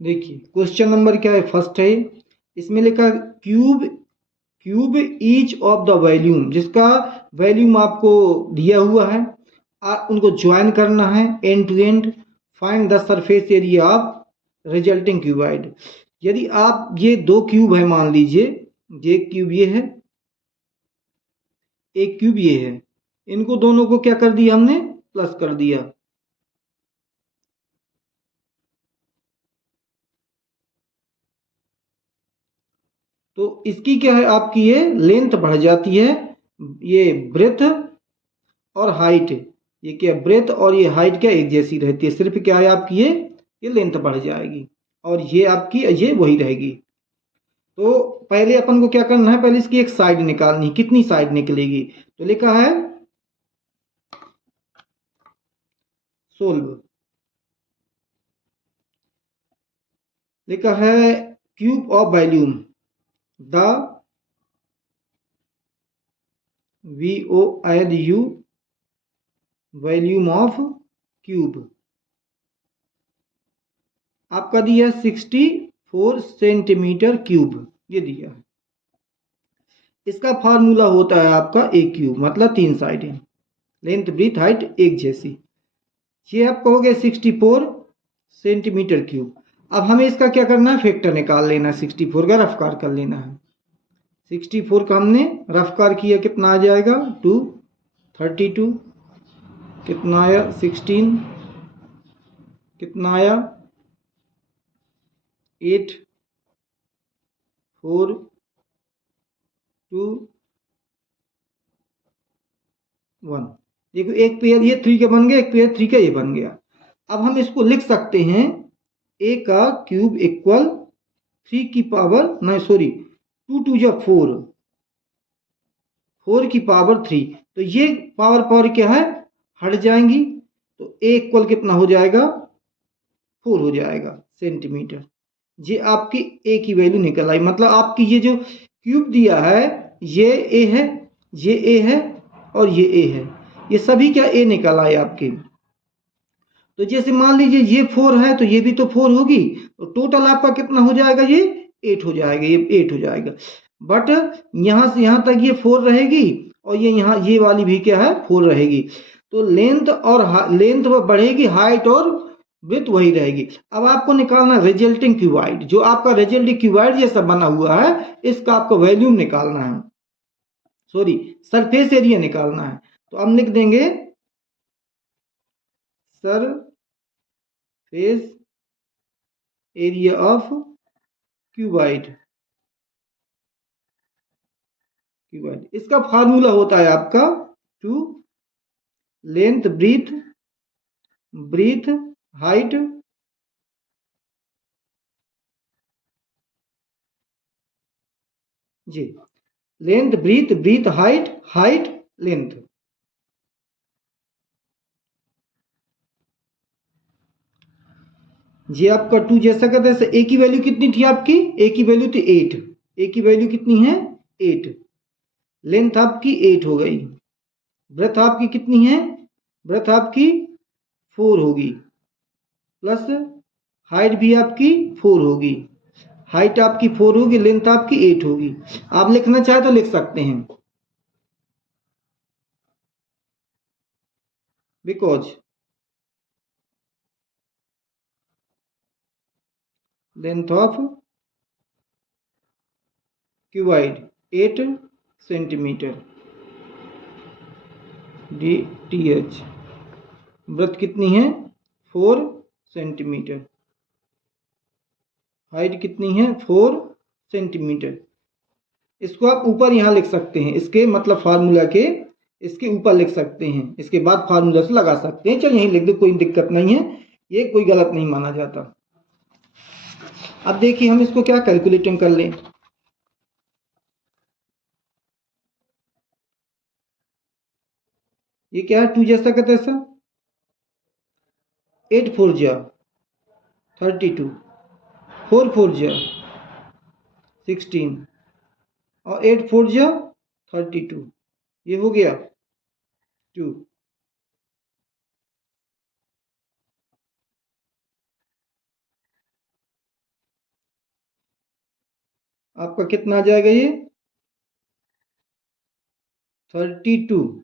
देखिए question number क्या है, फर्स्ट है, इसमें लिखा cube cube each of the volume, जिसका वॉल्यूम आपको दिया हुआ है, उनको ज्वाइन करना है end to end, find the surface area of resulting cuboid. यदि आप ये दो क्यूब है, मान लीजिए ये क्यूब ये है, एक क्यूब ये है, इनको दोनों को क्या कर दिया हमने, प्लस कर दिया। तो इसकी क्या है, आपकी ये लेंथ बढ़ जाती है, ये ब्रेथ और हाइट, ये क्या ब्रेथ और ये हाइट क्या एक जैसी रहती है, सिर्फ क्या है आपकी ये लेंथ बढ़ जाएगी, और ये आपकी ये वही रहेगी। तो पहले अपन को क्या करना है, पहले इसकी एक साइड निकालनी है, कितनी साइड निकलेगी, तो लिखा है सोल्व, लिखा है cube of volume, the VOLU volume of cube आपका दिया 64 सेंटीमीटर क्यूब, ये दिया है। इसका फार्मूला होता है आपका ए क्यूब, मतलब 3 साइडें, लेंथ ब्रीथ हाइट एक जैसी। ये आप कहोगे 64 सेंटीमीटर क्यूब। अब हमें इसका क्या करना है, फैक्टर निकाल लेना है, 64 का रफकार कर लेना है। 64 का हमने रफकार किया, कितना आ जाएगा 2, 32 कितना आया 16, कितना आया 8, 4, 2, 1। देखो एक पेयर ये 3 का बन गया, एक पेयर 3 का ये बन गया। अब हम इसको लिख सकते हैं ए का क्यूब इक्वल 3 की पावर नहीं सॉरी 2 2 जा 4, 4 की पावर 3, तो ये पावर पावर क्या है, हट जाएंगी, तो ए इक्वल कितना हो जाएगा 4 हो जाएगा सेंटीमीटर। ये आपकी ए की वैल्यू निकल आई, मतलब आपकी ये जो क्यूब दिया है ये ए है, ये ए है और ये ए है, ये सभी क्या ए निकल आए आपके। तो जैसे मान लीजिए ये 4 है तो ये भी तो 4 होगी, तो टोटल आपका कितना हो जाएगा, ये 8 हो जाएगा, ये 8 हो जाएगा। बट यहां से यहां तक ये 4 रहेगी, और ये यहाँ ये वाली भी क्या है 4 रहेगी, तो लेंथ और लेंथ बढ़ेगी, हाइट और विड्थ वही रहेगी। अब आपको निकालना रिजल्टिंग क्यूबॉइड, जो आपका रिजल्टिंग क्यूबॉइड जैसा बना हुआ है, इसका आपको वॉल्यूम निकालना है, सॉरी सरफेस एरिया निकालना है। तो हम लिख देंगे सरफेस एरिया ऑफ क्यूबॉइड, इसका फार्मूला होता है आपका 2 लेंथ ब्रीथ हाइट जी, लेंथ ब्रीथ हाइट लेंथ। ये आपका 2 जैसा का तैसा, ए की वैल्यू कितनी थी आपकी, ए की वैल्यू थी 8, ए की वैल्यू कितनी है 8, लेंथ आपकी 8 हो गई, ब्रेथ आपकी कितनी है, ब्रेथ आपकी 4 होगी, प्लस हाइट भी आपकी 4 होगी, हाइट आपकी 4 होगी, लेंथ आपकी 8 होगी। आप लिखना चाहे तो लिख सकते हैं, because length of cuboid 8 centimeter DTH, breadth कितनी है 4 सेंटीमीटर, हाइट कितनी है 4 सेंटीमीटर। इसको आप ऊपर यहाँ लिख सकते हैं, इसके मतलब फार्मूला के इसके ऊपर लिख सकते हैं, इसके बाद फार्मूला से लगा सकते हैं, चल यहीं लिख दो, कोई दिक्कत नहीं है, ये कोई गलत नहीं माना जाता। अब देखिए हम इसको क्या कैलकुलेटिंग कर लें, ये क्या है 2 जैसा का तैसा, 8 4 जा 32, 4 4 जा 16 और 8 4 जा 32, ये हो गया 2। आपका कितना आ जाएगा ये 32,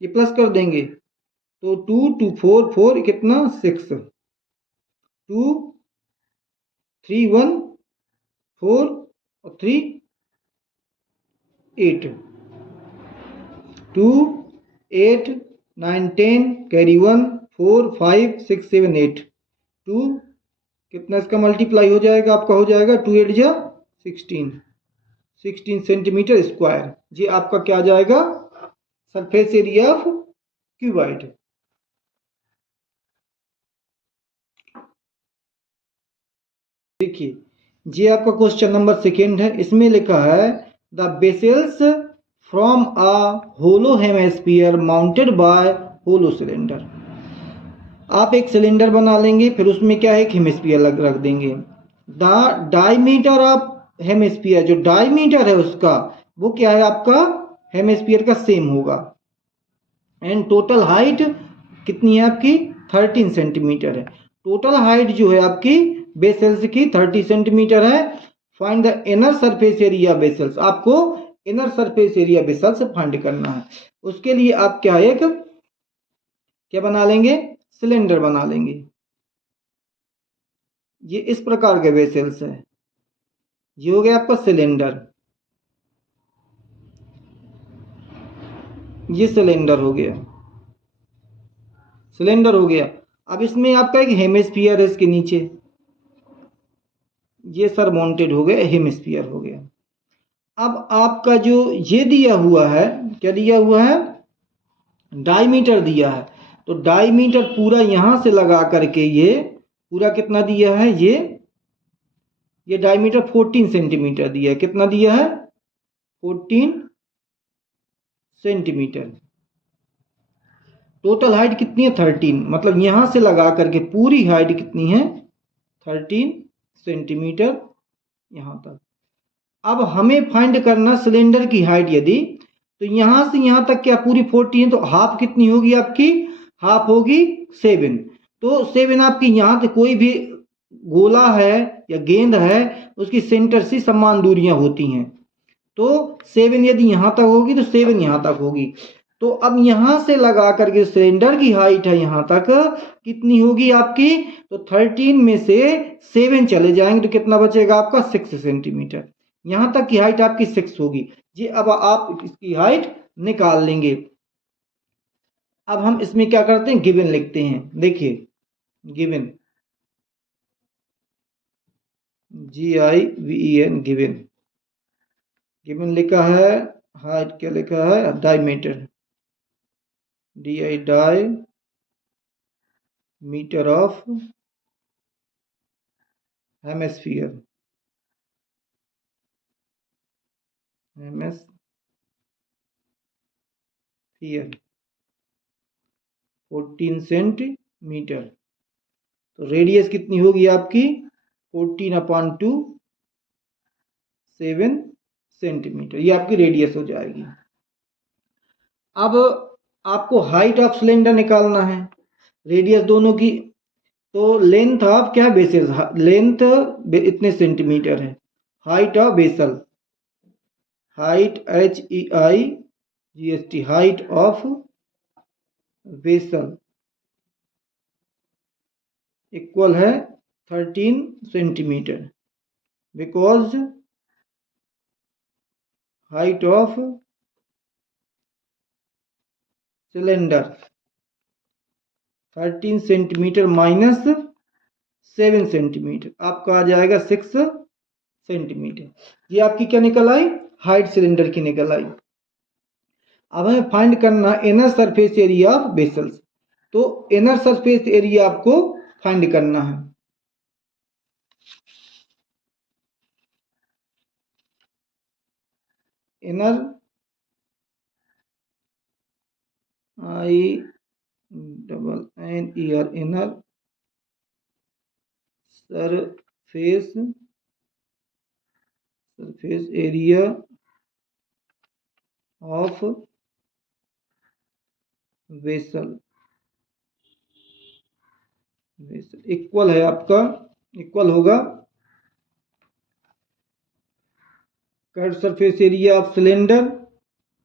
ये प्लस कर देंगे तो 2 2 4 4 कितना 6, 2 3 1 4 और 3 8, 2 8 9 10 कैरी 1 4 5 6 7 8, 2 कितना इसका मल्टीप्लाई हो जाएगा, आपका हो जाएगा 2 8 जा 16, 16 सेंटीमीटर स्क्वायर। ये आपका क्या आ जाएगा सरफेस एरिया ऑफ क्यूबाइड। देखिए ये आपका क्वेश्चन नंबर सेकेंड है, इसमें लिखा है the vessels from a hollow hemisphere mounted by hollow cylinder. आप एक सिलेंडर बना लेंगे, फिर उसमें क्या है एक हेमिस्फीयर रख देंगे। द डायमीटर ऑफ हेमिस्फीयर, जो डायमीटर है उसका वो क्या है आपका हेमिस्फीयर का सेम होगा। एंड टोटल हाइट कितनी है आपकी 13 सेंटीमीटर है। टोटल हाइट जो है आपकी बेसल्स की 30 सेंटीमीटर है। Find the inner surface area vessels, आपको inner surface area vessels find करना है। उसके लिए आप क्या बना लेंगे सिलेंडर बना लेंगे। ये इस प्रकार के बेसल्स है, ये हो गया आपका सिलेंडर, ये सिलेंडर हो गया, सिलेंडर हो गया। अब इसमें आपका एक हेमिस्फीयर है इसके नीचे, ये सर माउंटेड हो गया हेमिस्फीयर हो गया। अब आपका जो ये दिया हुआ है, क्या दिया हुआ है डायमीटर दिया है, तो डायमीटर पूरा यहां से लगा करके ये पूरा कितना दिया है, ये डायमीटर 14 सेंटीमीटर दिया है। कितना दिया है 14 सेंटीमीटर। टोटल हाइट कितनी है 13, मतलब यहां से लगा करके पूरी हाइट कितनी है 13 सेंटीमीटर यहां तक। अब हमें फाइंड करना सिलेंडर की हाइट, यदि तो यहां से यहां तक क्या पूरी 14, तो हाफ कितनी होगी आपकी, हाफ होगी 7। तो 7 आपकी यहां से कोई भी गोला है या गेंद है उसकी सेंटर से समान दूरियां होती हैं, तो 7 यदि यहां तक होगी तो 7 यहां तक होगी। तो अब यहां से लगा करके सिलेंडर की हाइट है यहां तक कितनी होगी आपकी, तो 13 में से 7 चले जाएंगे तो कितना बचेगा आपका 6 सेंटीमीटर। यहां तक की हाइट आपकी 6 होगी जी। अब आप इसकी हाइट निकाल लेंगे। अब हम इसमें क्या करते हैं गिवन लिखते हैं। देखिए गिवन, GIVEN गिवन, गिवन लिखा है हाइट, क्या लिखा है diameter, DI diameter of hemisphere, hemisphere 14 centimeter. तो रेडियस कितनी होगी आपकी 14/2 7 सेंटीमीटर, ये आपकी रेडियस हो जाएगी। अब आपको हाइट ऑफ सिलेंडर निकालना है, रेडियस दोनों की। तो लेंथ ऑफ क्या बेसिस, लेंथ इतने सेंटीमीटर है, height of vessel, height HEIGHT height of vessel equal है 13 centimeter, because height of cylinder 13 centimeter minus 7 centimeter, आपका आ जाएगा 6 सेंटीमीटर। ये आपकी क्या निकल आई हाइट सिलेंडर की निकल आई। अब हमें फाइंड करना inner surface area of vessels, तो इनर सरफेस एरिया आपको फाइंड करना है। Inner INNER inner surface area of vessel, equal है आपका, इक्वल होगा curve surface area of cylinder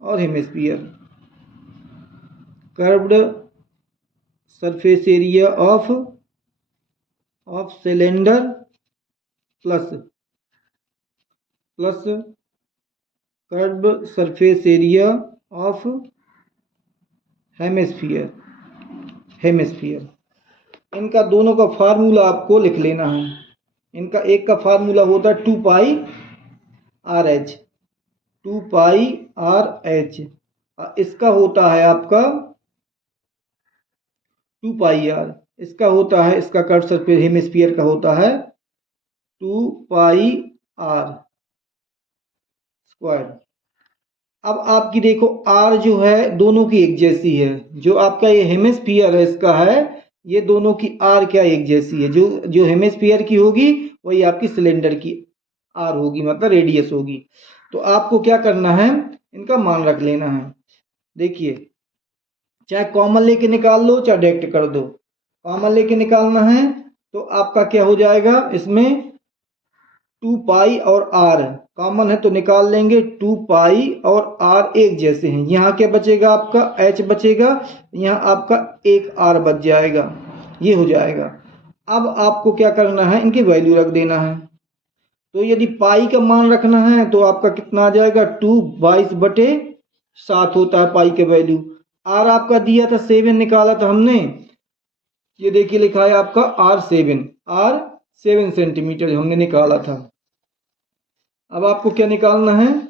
और hemisphere, curved surface area of cylinder plus curved surface area of hemisphere. इनका दोनों का फार्मूला आपको लिख लेना है। इनका एक का फार्मूला होता है 2 पाई आर एच, इसका होता है आपका 2 पाई आर, इसका होता है, इसका कर्व सरफेस हेमिस्फीयर का होता है 2 पाई आर स्क्वायर। अब आपकी देखो आर जो है दोनों की एक जैसी है, जो आपका ये हेमिस्फीयर है इसका है, ये दोनों की आर क्या एक जैसी है, जो हेमिस्फीयर की होगी वही आपकी सिलेंडर की आर होगी, मतलब रेडियस होगी। तो आपको क्या करना है, इनका मान रख लेना है। देखिए चाहे कॉमन लेके निकाल लो चाहे डायरेक्ट कर दो। कॉमन लेके निकालना है तो आपका क्या हो जाएगा, इसमें 2 पाई और आर कॉमन है तो निकाल लेंगे, 2 पाई और आर एक जैसे हैं। यहाँ क्या बचेगा आपका, एच बचेगा, यहाँ आपका एक आर बच जाएगा, ये हो जाएगा। अब आपको क्या करना है, इनकी वैल्यू रख देना है। तो यदि पाई का मान रखना है तो आपका कितना आ जाएगा, 2/22 होता है पाई के वैल्यू। आर आपका दिया था 7 निकाला था हमने, ये देखिए लिखा है आपका आर 7 सेंटीमीटर हमने निकाला था। अब आपको क्या निकालना है,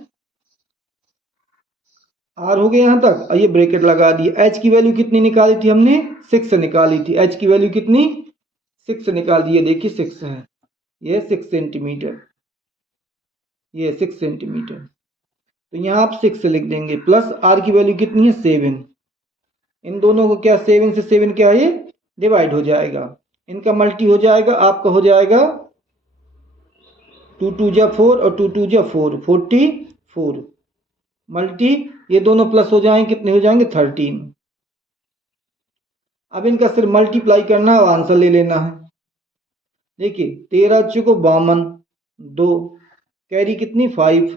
आर हो गया यहाँ तक, ये ब्रैकेट लगा दिया। एच की वैल्यू कितनी निकाली थी हमने, 6 निकाली थी। एच की वैल्यू कितनी, 6 निकाल दी है, देखिए 6 है, ये 6 सेंटीमीटर, ये 6 सेंटीमीटर। तो यहाँ आप 6 लिख देंगे, प्लस आर की वैल्यू कितनी है 7। इन दोनों को क्या 7 से 7 क्या है, डिवाइड हो जाएगा, इनका मल्टी हो जाएगा, आपका हो जाएगा 2 2 जा 4 और 2 2 जा 4, 44 मल्टी, ये दोनों प्लस हो जाएंगे, कितने हो जाएंगे 13। अब इनका सिर्फ मल्टीप्लाई करना है और आंसर ले लेना है। देखिए 13 चुको 52, 2 कैरी कितनी 5,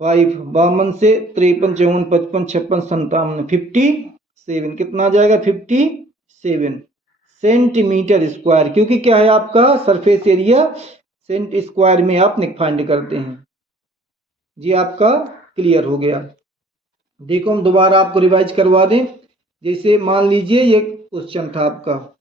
52 से 53 54 55 56 57 57, कितना आ जाएगा 57 सेंटीमीटर स्क्वायर, क्योंकि क्या है आपका सरफेस एरिया सेंट स्क्वायर में आप फाइंड करते हैं। जी आपका क्लियर हो गया। देखो हम दोबारा आपको रिवाइज करवा दें। जैसे मान लीजिए ये क्वेश्चन था आपका,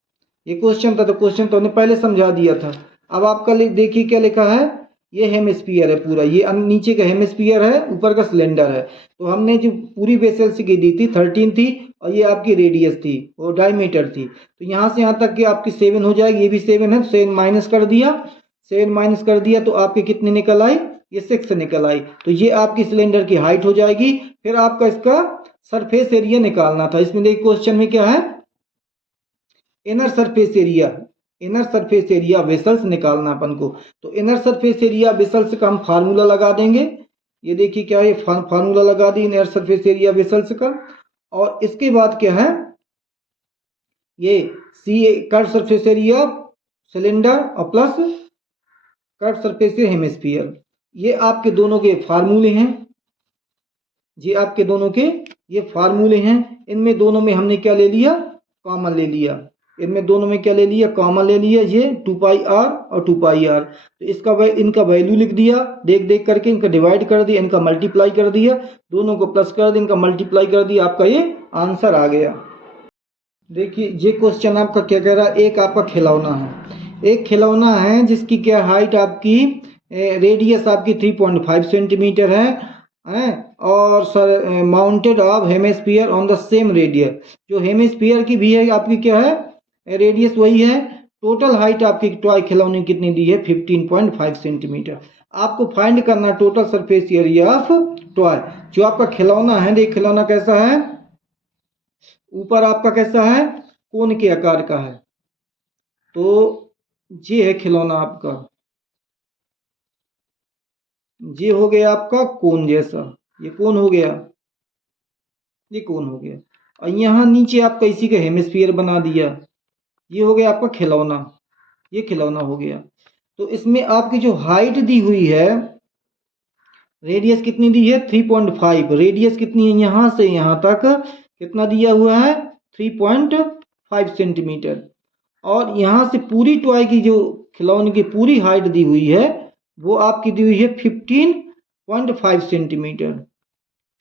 ये क्वेश्चन था तो क्वेश्चन तो हमने पहले समझा दिया था। अब आपका देखिए क्या लिखा है, ये हेमिस्फीयर है पूरा, ये नीचे का हेमिस्फीयर है, ऊपर का सिलेंडर है। तो हमने जो पूरी बेसेल्स की दी थी 13 थी और ये आपकी रेडियस थी और डायमीटर थी। तो यहाँ से यहाँ तक कि आपकी 7 हो जाएगी, ये भी 7 है, 7 माइनस कर दिया, 7 माइनस कर दिया तो आपके कितनी निकल आई, ये 6 निकल आई। तो ये आपकी सिलेंडर की हाइट हो जाएगी। फिर आपका इसका सरफेस एरिया निकालना था। इसमें देखिए क्वेश्चन में क्या है, इनर सरफेस एरिया वेसल्स निकालना अपन को। तो इनर सरफेस एरिया वेसल्स का हम फार्मूला लगा देंगे। ये देखिए क्या है, फार्मूला लगा the inner surface area vessels का। और इसके बाद क्या है, ये C curve surface area cylinder और प्लस कर्व सरफेस हेमिस्फीयर, ये आपके दोनों के फार्मूले हैं। ये आपके दोनों के ये फार्मूले हैं। इनमें दोनों में हमने क्या ले लिया, कॉमन ले लिया। इनमें दोनों में क्या ले लिया, कॉमन ले लिया, ये 2 पाई आर और 2 पाई आर। तो इसका इनका वैल्यू लिख दिया, देख देख करके इनका डिवाइड कर दिया, इनका मल्टीप्लाई कर दिया, दोनों को प्लस कर दिया, इनका मल्टीप्लाई कर दिया, आपका ये आंसर आ गया। देखिए ये क्वेश्चन आपका क्या कह रहा है, एक आपका खिलौना है, एक खिलौना है जिसकी क्या हाइट आपकी, रेडियस आपकी 3.5 सेंटीमीटर है और sir mounted of hemisphere on the same radius. जो हेमिस्फीयर की भी है आपकी क्या है, रेडियस वही है। टोटल हाइट आपकी टॉय खिलौने कितनी दी है, 15.5 सेंटीमीटर। आपको फाइंड करना total surface area of toy. जो आपका खिलौना है, देख खिलौना कैसा है, ऊपर आपका कैसा है, कोन के आकार का है। तो ये है खिलौना आपका, ये हो गया आपका कोन जैसा, ये कोन हो गया, ये कोन हो गया। और यहाँ नीचे आपका इसी का हेमिस्फीयर बना दिया, ये हो गया आपका खिलौना, ये खिलौना हो गया। तो इसमें आपकी जो हाइट दी हुई है, रेडियस कितनी दी है 3.5, रेडियस कितनी है यहाँ से यहाँ तक कितना दिया हुआ है 3.5 सेंटीमीटर, और यहाँ से पूरी टॉय की जो खिलौने की पूरी हाइट दी हुई है वो आपकी दी हुई है 15.5 सेंटीमीटर,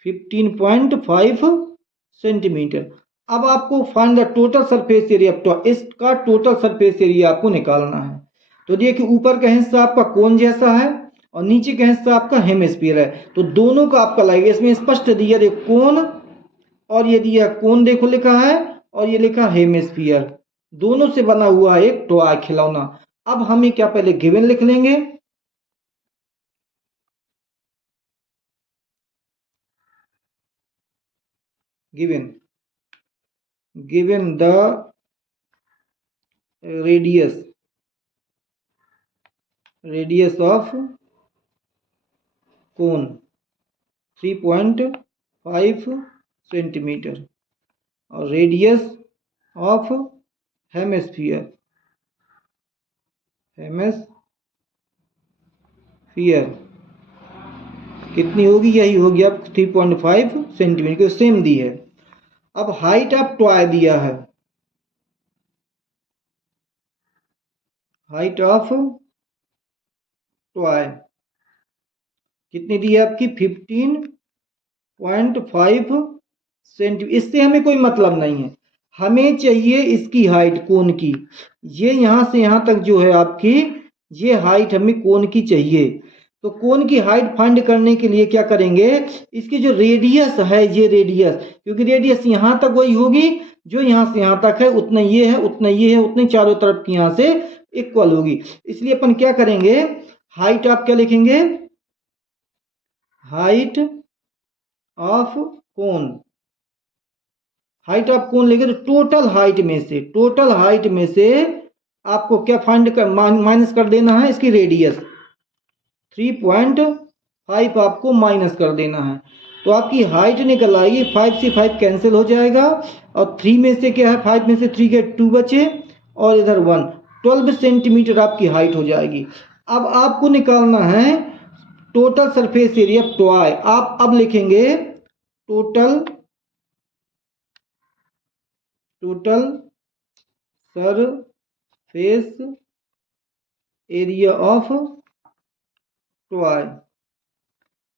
15.5 सेंटीमीटर। अब आपको find the total surface area of toy, इसका टोटल सरफेस एरिया आपको निकालना है। तो देखिए ऊपर का हिस्सा आपका कोन जैसा है और नीचे का हिस्सा आपका हेमिस्फीयर है, तो दोनों का आपका लगेगा। इसमें स्पष्ट दिया देखो कोन, और ये दिया कोन देखो लिखा है, और ये लिखा हेमिस्फीयर, दोनों से बना हुआ है एक टॉय खिलौना। अब हमें क्या पहले गिवन लिख लेंगे, given the radius of cone 3.5 centimetre और रेडियस ऑफ हेमिस्फीयर कितनी होगी, यही होगी अब 3.5 सेंटीमीटर, सेम दी है। अब हाइट ऑफ टॉय दिया है, हाइट ऑफ टॉय कितनी दी है आपकी 15.5 सेंटीमीटर। इससे हमें कोई मतलब नहीं है, हमें चाहिए इसकी हाइट कोन की, ये यहां से यहां तक जो है आपकी ये हाइट हमें कोन की चाहिए। तो कोन की हाइट फाइंड करने के लिए क्या करेंगे, इसकी जो रेडियस है, ये रेडियस, क्योंकि रेडियस यहां तक वही होगी जो यहां से यहां तक है, उतना ये है उतना ये है, उतने चारों तरफ की यहां से इक्वल होगी। इसलिए अपन क्या करेंगे, हाइट आप क्या लिखेंगे, height of cone, height of cone लेंगे तो टोटल हाइट में से आपको क्या फाइंड कर माइनस कर देना है, इसकी रेडियस 3.5 आपको माइनस कर देना है। तो आपकी हाइट निकल आएगी, 5 से 5 कैंसिल हो जाएगा, और 3 में से क्या है 5 में से 3 के 2 बचे, और इधर 1, 12 सेंटीमीटर आपकी हाइट हो जाएगी। अब आपको निकालना है टोटल सरफेस एरिया टॉय। आप अब लिखेंगे total surface area of toy.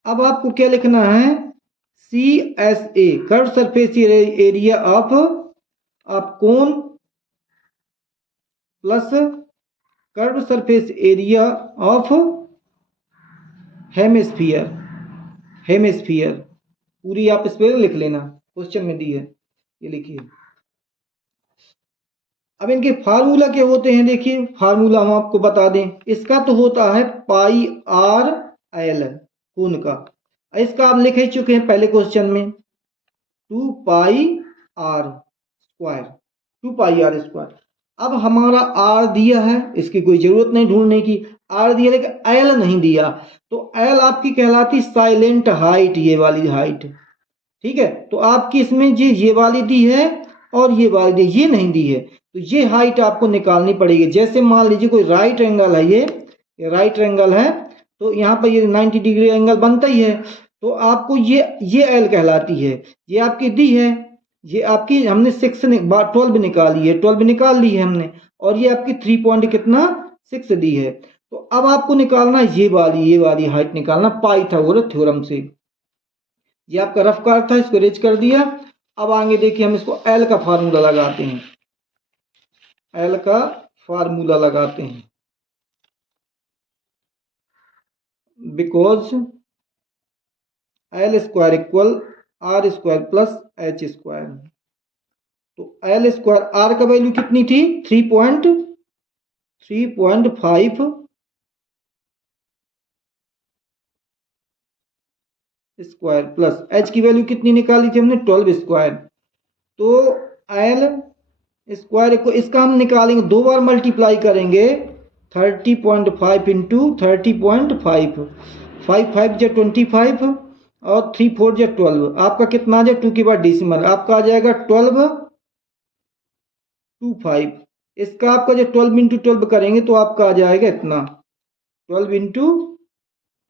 अब आपको क्या लिखना है, CSA curve surface area of cone plus curve surface area of hemisphere पूरी आप इस पे लिख लेना, क्वेश्चन में दी है, ये लिखिए। अब इनके फार्मूला क्या होते हैं, देखिए फार्मूला हम आपको बता दें, इसका तो होता है पाई आर एल कोन का, इसका आप लिख ही चुके हैं पहले क्वेश्चन में, 2 पाई आर स्क्वायर। अब हमारा आर दिया है, इसकी कोई जरूरत नहीं ढूंढने की, आर दिया लेकिन एल नहीं दिया, तो एल आपकी कहलाती साइलेंट हाइट, ये वाली हाइट, ठीक है। तो आपकी इसमें ये वाली दी है और ये वाली दी, ये नहीं दी है, तो ये हाइट आपको निकालनी पड़ेगी। जैसे मान लीजिए कोई राइट एंगल है, ये राइट एंगल है, तो यहाँ पर ये 90 डिग्री एंगल बनता ही है, तो आपको ये एल कहलाती है, ये आपकी दी है, ये आपकी हमने 12 निकाली है, 12 निकाल ली है हमने, और ये आपकी 3 पॉइंट कितना 6 दी है। तो अब आपको निकालना ये वाली हाइट निकालना पाइथागोरस थ्योरम से। ये आपका रफ कार्ड था, इसको रेज कर दिया। अब आगे देखिए हम इसको एल का फार्मूला लगाते हैं, because L square equal R square plus H square. तो एल स्क्वायर, आर का वैल्यू कितनी थी 3.5 स्क्वायर प्लस एच की वैल्यू कितनी निकाली थी हमने 12 स्क्वायर। तो एल स्क्वायर को इसका हम निकालेंगे, 2 बार मल्टीप्लाई करेंगे, 30.5 इंटू 30.5, 5 5 जो 25 और 3 4 जो 12, आपका कितना आ जाए 2 के बाद डेसिमल, आपका आ जाएगा 1225। इसका आपका जो 12 इंटू 12 करेंगे तो आपका आ जाएगा इतना 12 इंटू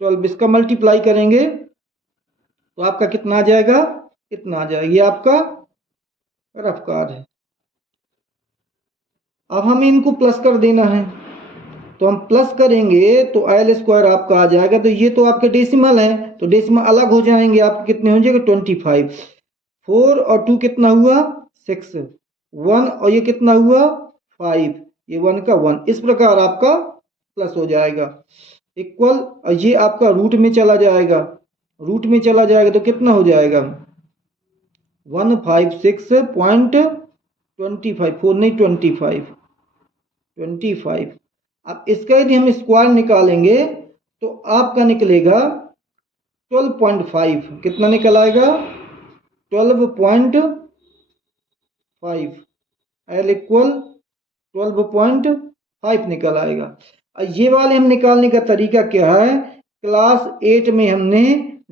12, इसका मल्टीप्लाई करेंगे तो आपका कितना आ जाएगा, इतना आ जाएगा। ये आपका रफ कार्ड है। अब हमें इनको प्लस कर देना है, तो हम प्लस करेंगे तो एल स्क्वायर आपका आ जाएगा। तो ये तो आपके डेसिमल है, तो डेसिमल अलग हो जाएंगे, आपके कितने हो जाएंगे 25। 4 और 2 कितना हुआ 6, 1 और ये कितना हुआ 5, ये 1 का 1। इस प्रकार आपका प्लस हो जाएगा इक्वल, और ये आपका रूट में चला जाएगा, रूट में चला जाएगा तो कितना हो जाएगा 156.25, 4 नहीं 25। अब इसका यदि हम स्क्वायर निकालेंगे तो आपका निकलेगा 12.5। कितना निकल आएगा 12.5, एल इक्वल 12.5 निकल आएगा। ये वाले हम निकालने का तरीका क्या है, क्लास 8 में हमने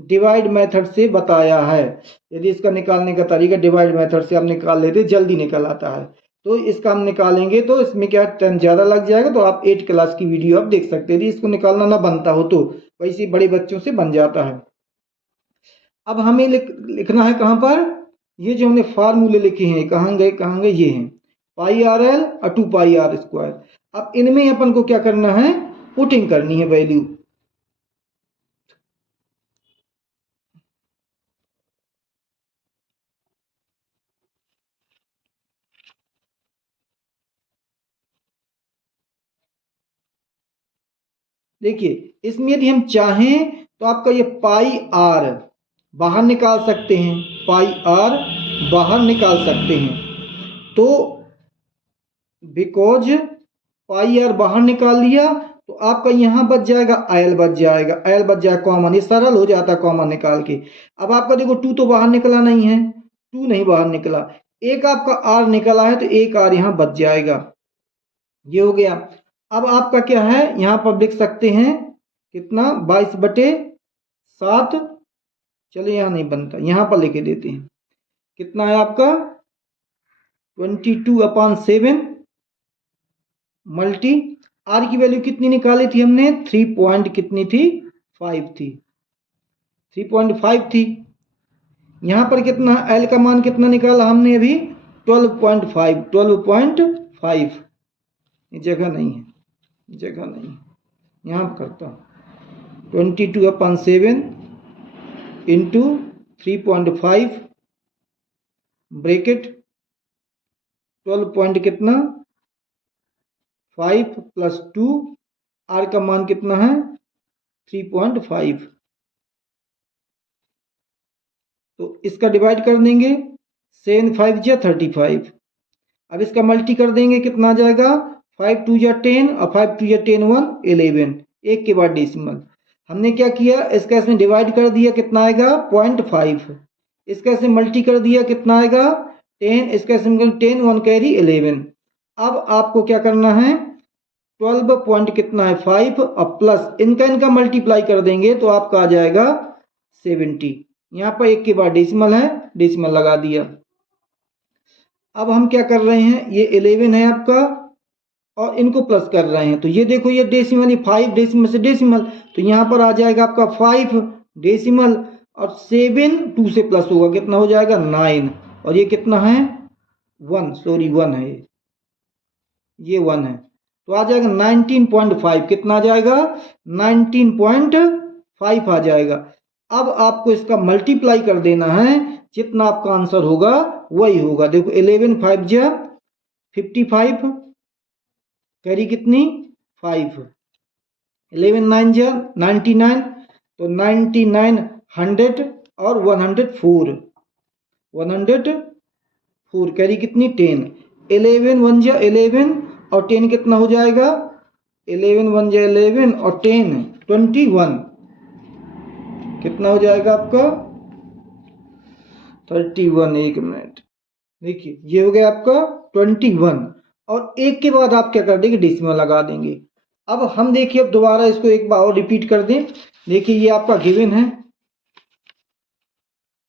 डिवाइड मेथड से बताया है। यदि इसका निकालने का तरीका डिवाइड मेथड से आप निकाल लेते, जल्दी निकल आता है। तो इसका हम निकालेंगे तो इसमें क्या टाइम ज़्यादा लग जाएगा, तो आप 8 क्लास की वीडियो आप देख सकते हैं। यदि इसको निकालना ना बनता हो तो वैसे बड़े बच्चों से बन जाता है। अब हमें लिखना है कहाँ पर, ये जो हमने फार्मूले लिखे हैं कहाँ गए, ये हैं पाई आर एल और 2 पाई आर स्क्वायर। अब इनमें अपन को क्या करना है, पुटिंग करनी है वैल्यू। देखिए इसमें यदि हम चाहें तो आपका ये पाई आर बाहर निकाल सकते हैं, पाई आर बाहर निकाल सकते हैं। तो बिकॉज पाई आर बाहर निकाल लिया तो आपका यहाँ बच जाएगा एल बच जाएगा, एल बच जाएगा कॉमन, ये सरल हो जाता है कॉमन निकाल के। अब आपका देखो 2 तो बाहर निकला नहीं है, 2 नहीं बाहर निकला, एक आपका आर निकला है तो एक आर यहाँ बच जाएगा, ये हो गया। अब आपका क्या है, यहाँ पर लिख सकते हैं कितना 22/7, चलिए यहाँ नहीं बनता, यहाँ पर लिखे देते हैं कितना है आपका 22/7 मल्टी आर की वैल्यू कितनी निकाली थी हमने 3 पॉइंट कितनी थी 5 थी, 3.5 थी। यहाँ पर कितना एल का मान कितना निकाला हमने अभी 12.5, जगह नहीं है, जगह नहीं, यहाँ करता 22/7 इंटू 3.5 ब्रैकेट 12 पॉइंट कितना 5 प्लस 2, आर का मान कितना है 3.5। तो इसका डिवाइड कर देंगे 7 5 जा 35। अब इसका मल्टी कर देंगे कितना आ जाएगा 5 2 जा 10 और 5 2 जा 10 1 11, एक के बाद डेसिमल। हमने क्या किया, इसका इसमें डिवाइड कर दिया कितना आएगा 0.5, इसका इसमें मल्टी कर दिया कितना आएगा 10, इसका इसमें 10 1 कैरी 11। अब आपको क्या करना है 12 पॉइंट कितना है 5 और प्लस इनका मल्टीप्लाई कर देंगे तो आपका आ जाएगा 70। यहाँ पर एक के बाद डेसिमल है, डेसिमल लगा दिया। अब हम क्या कर रहे हैं, ये 11 है आपका और इनको प्लस कर रहे हैं, तो ये देखो ये डेसिमल, ये 5 डेसिमल से डेसिमल, तो यहाँ पर आ जाएगा आपका 5 डेसिमल और 7 2 से प्लस होगा कितना हो जाएगा 9, और ये कितना है 1, सॉरी 1 है, ये 1 है, तो आ जाएगा 19.5, कितना आ जाएगा 19.5 आ जाएगा। अब आपको इसका मल्टीप्लाई कर देना है, जितना आपका आंसर होगा वही होगा। देखो 11 5 जा 55 कैरी कितनी 5, 11 9 जा 99, तो 99 100 और 104 कैरी कितनी 10, 11 1 जा 11 और 10 कितना हो जाएगा 11 1 जा 11 और 10 21, कितना हो जाएगा आपका 31। एक मिनट, देखिए ये हो गया आपका 21 और एक के बाद आप क्या कर देंगे डेसिमल लगा देंगे। अब हम देखिए, अब दोबारा इसको एक बार और रिपीट कर दें। देखिए ये आपका गिवन है,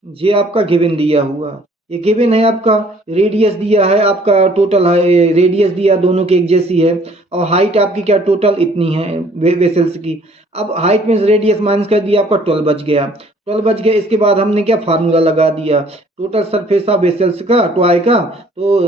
ये आपका गिवन दिया हुआ, ये गिवन है आपका, रेडियस दिया है आपका, टोटल है रेडियस दिया, दोनों की एक जैसी है, और हाइट आपकी क्या टोटल इतनी है वेसल्स की। अब हाइट में रेडियस माइनस कर दिया, आपका 12 बच गया, 12 बच गया। इसके बाद हमने क्या फार्मूला लगा दिया, टोटल सरफेस ऑफ वेसल्स का टॉय का, तो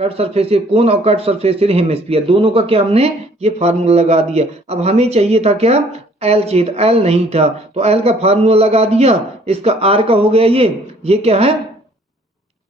कट सरफेस कोन और कट सरफेस हेमिस्फीयर दोनों का क्या हमने ये फार्मूला लगा दिया। अब हमें चाहिए था क्या, एल चाहिए था, एल नहीं था, तो एल का फार्मूला लगा दिया, इसका आर का हो गया ये क्या है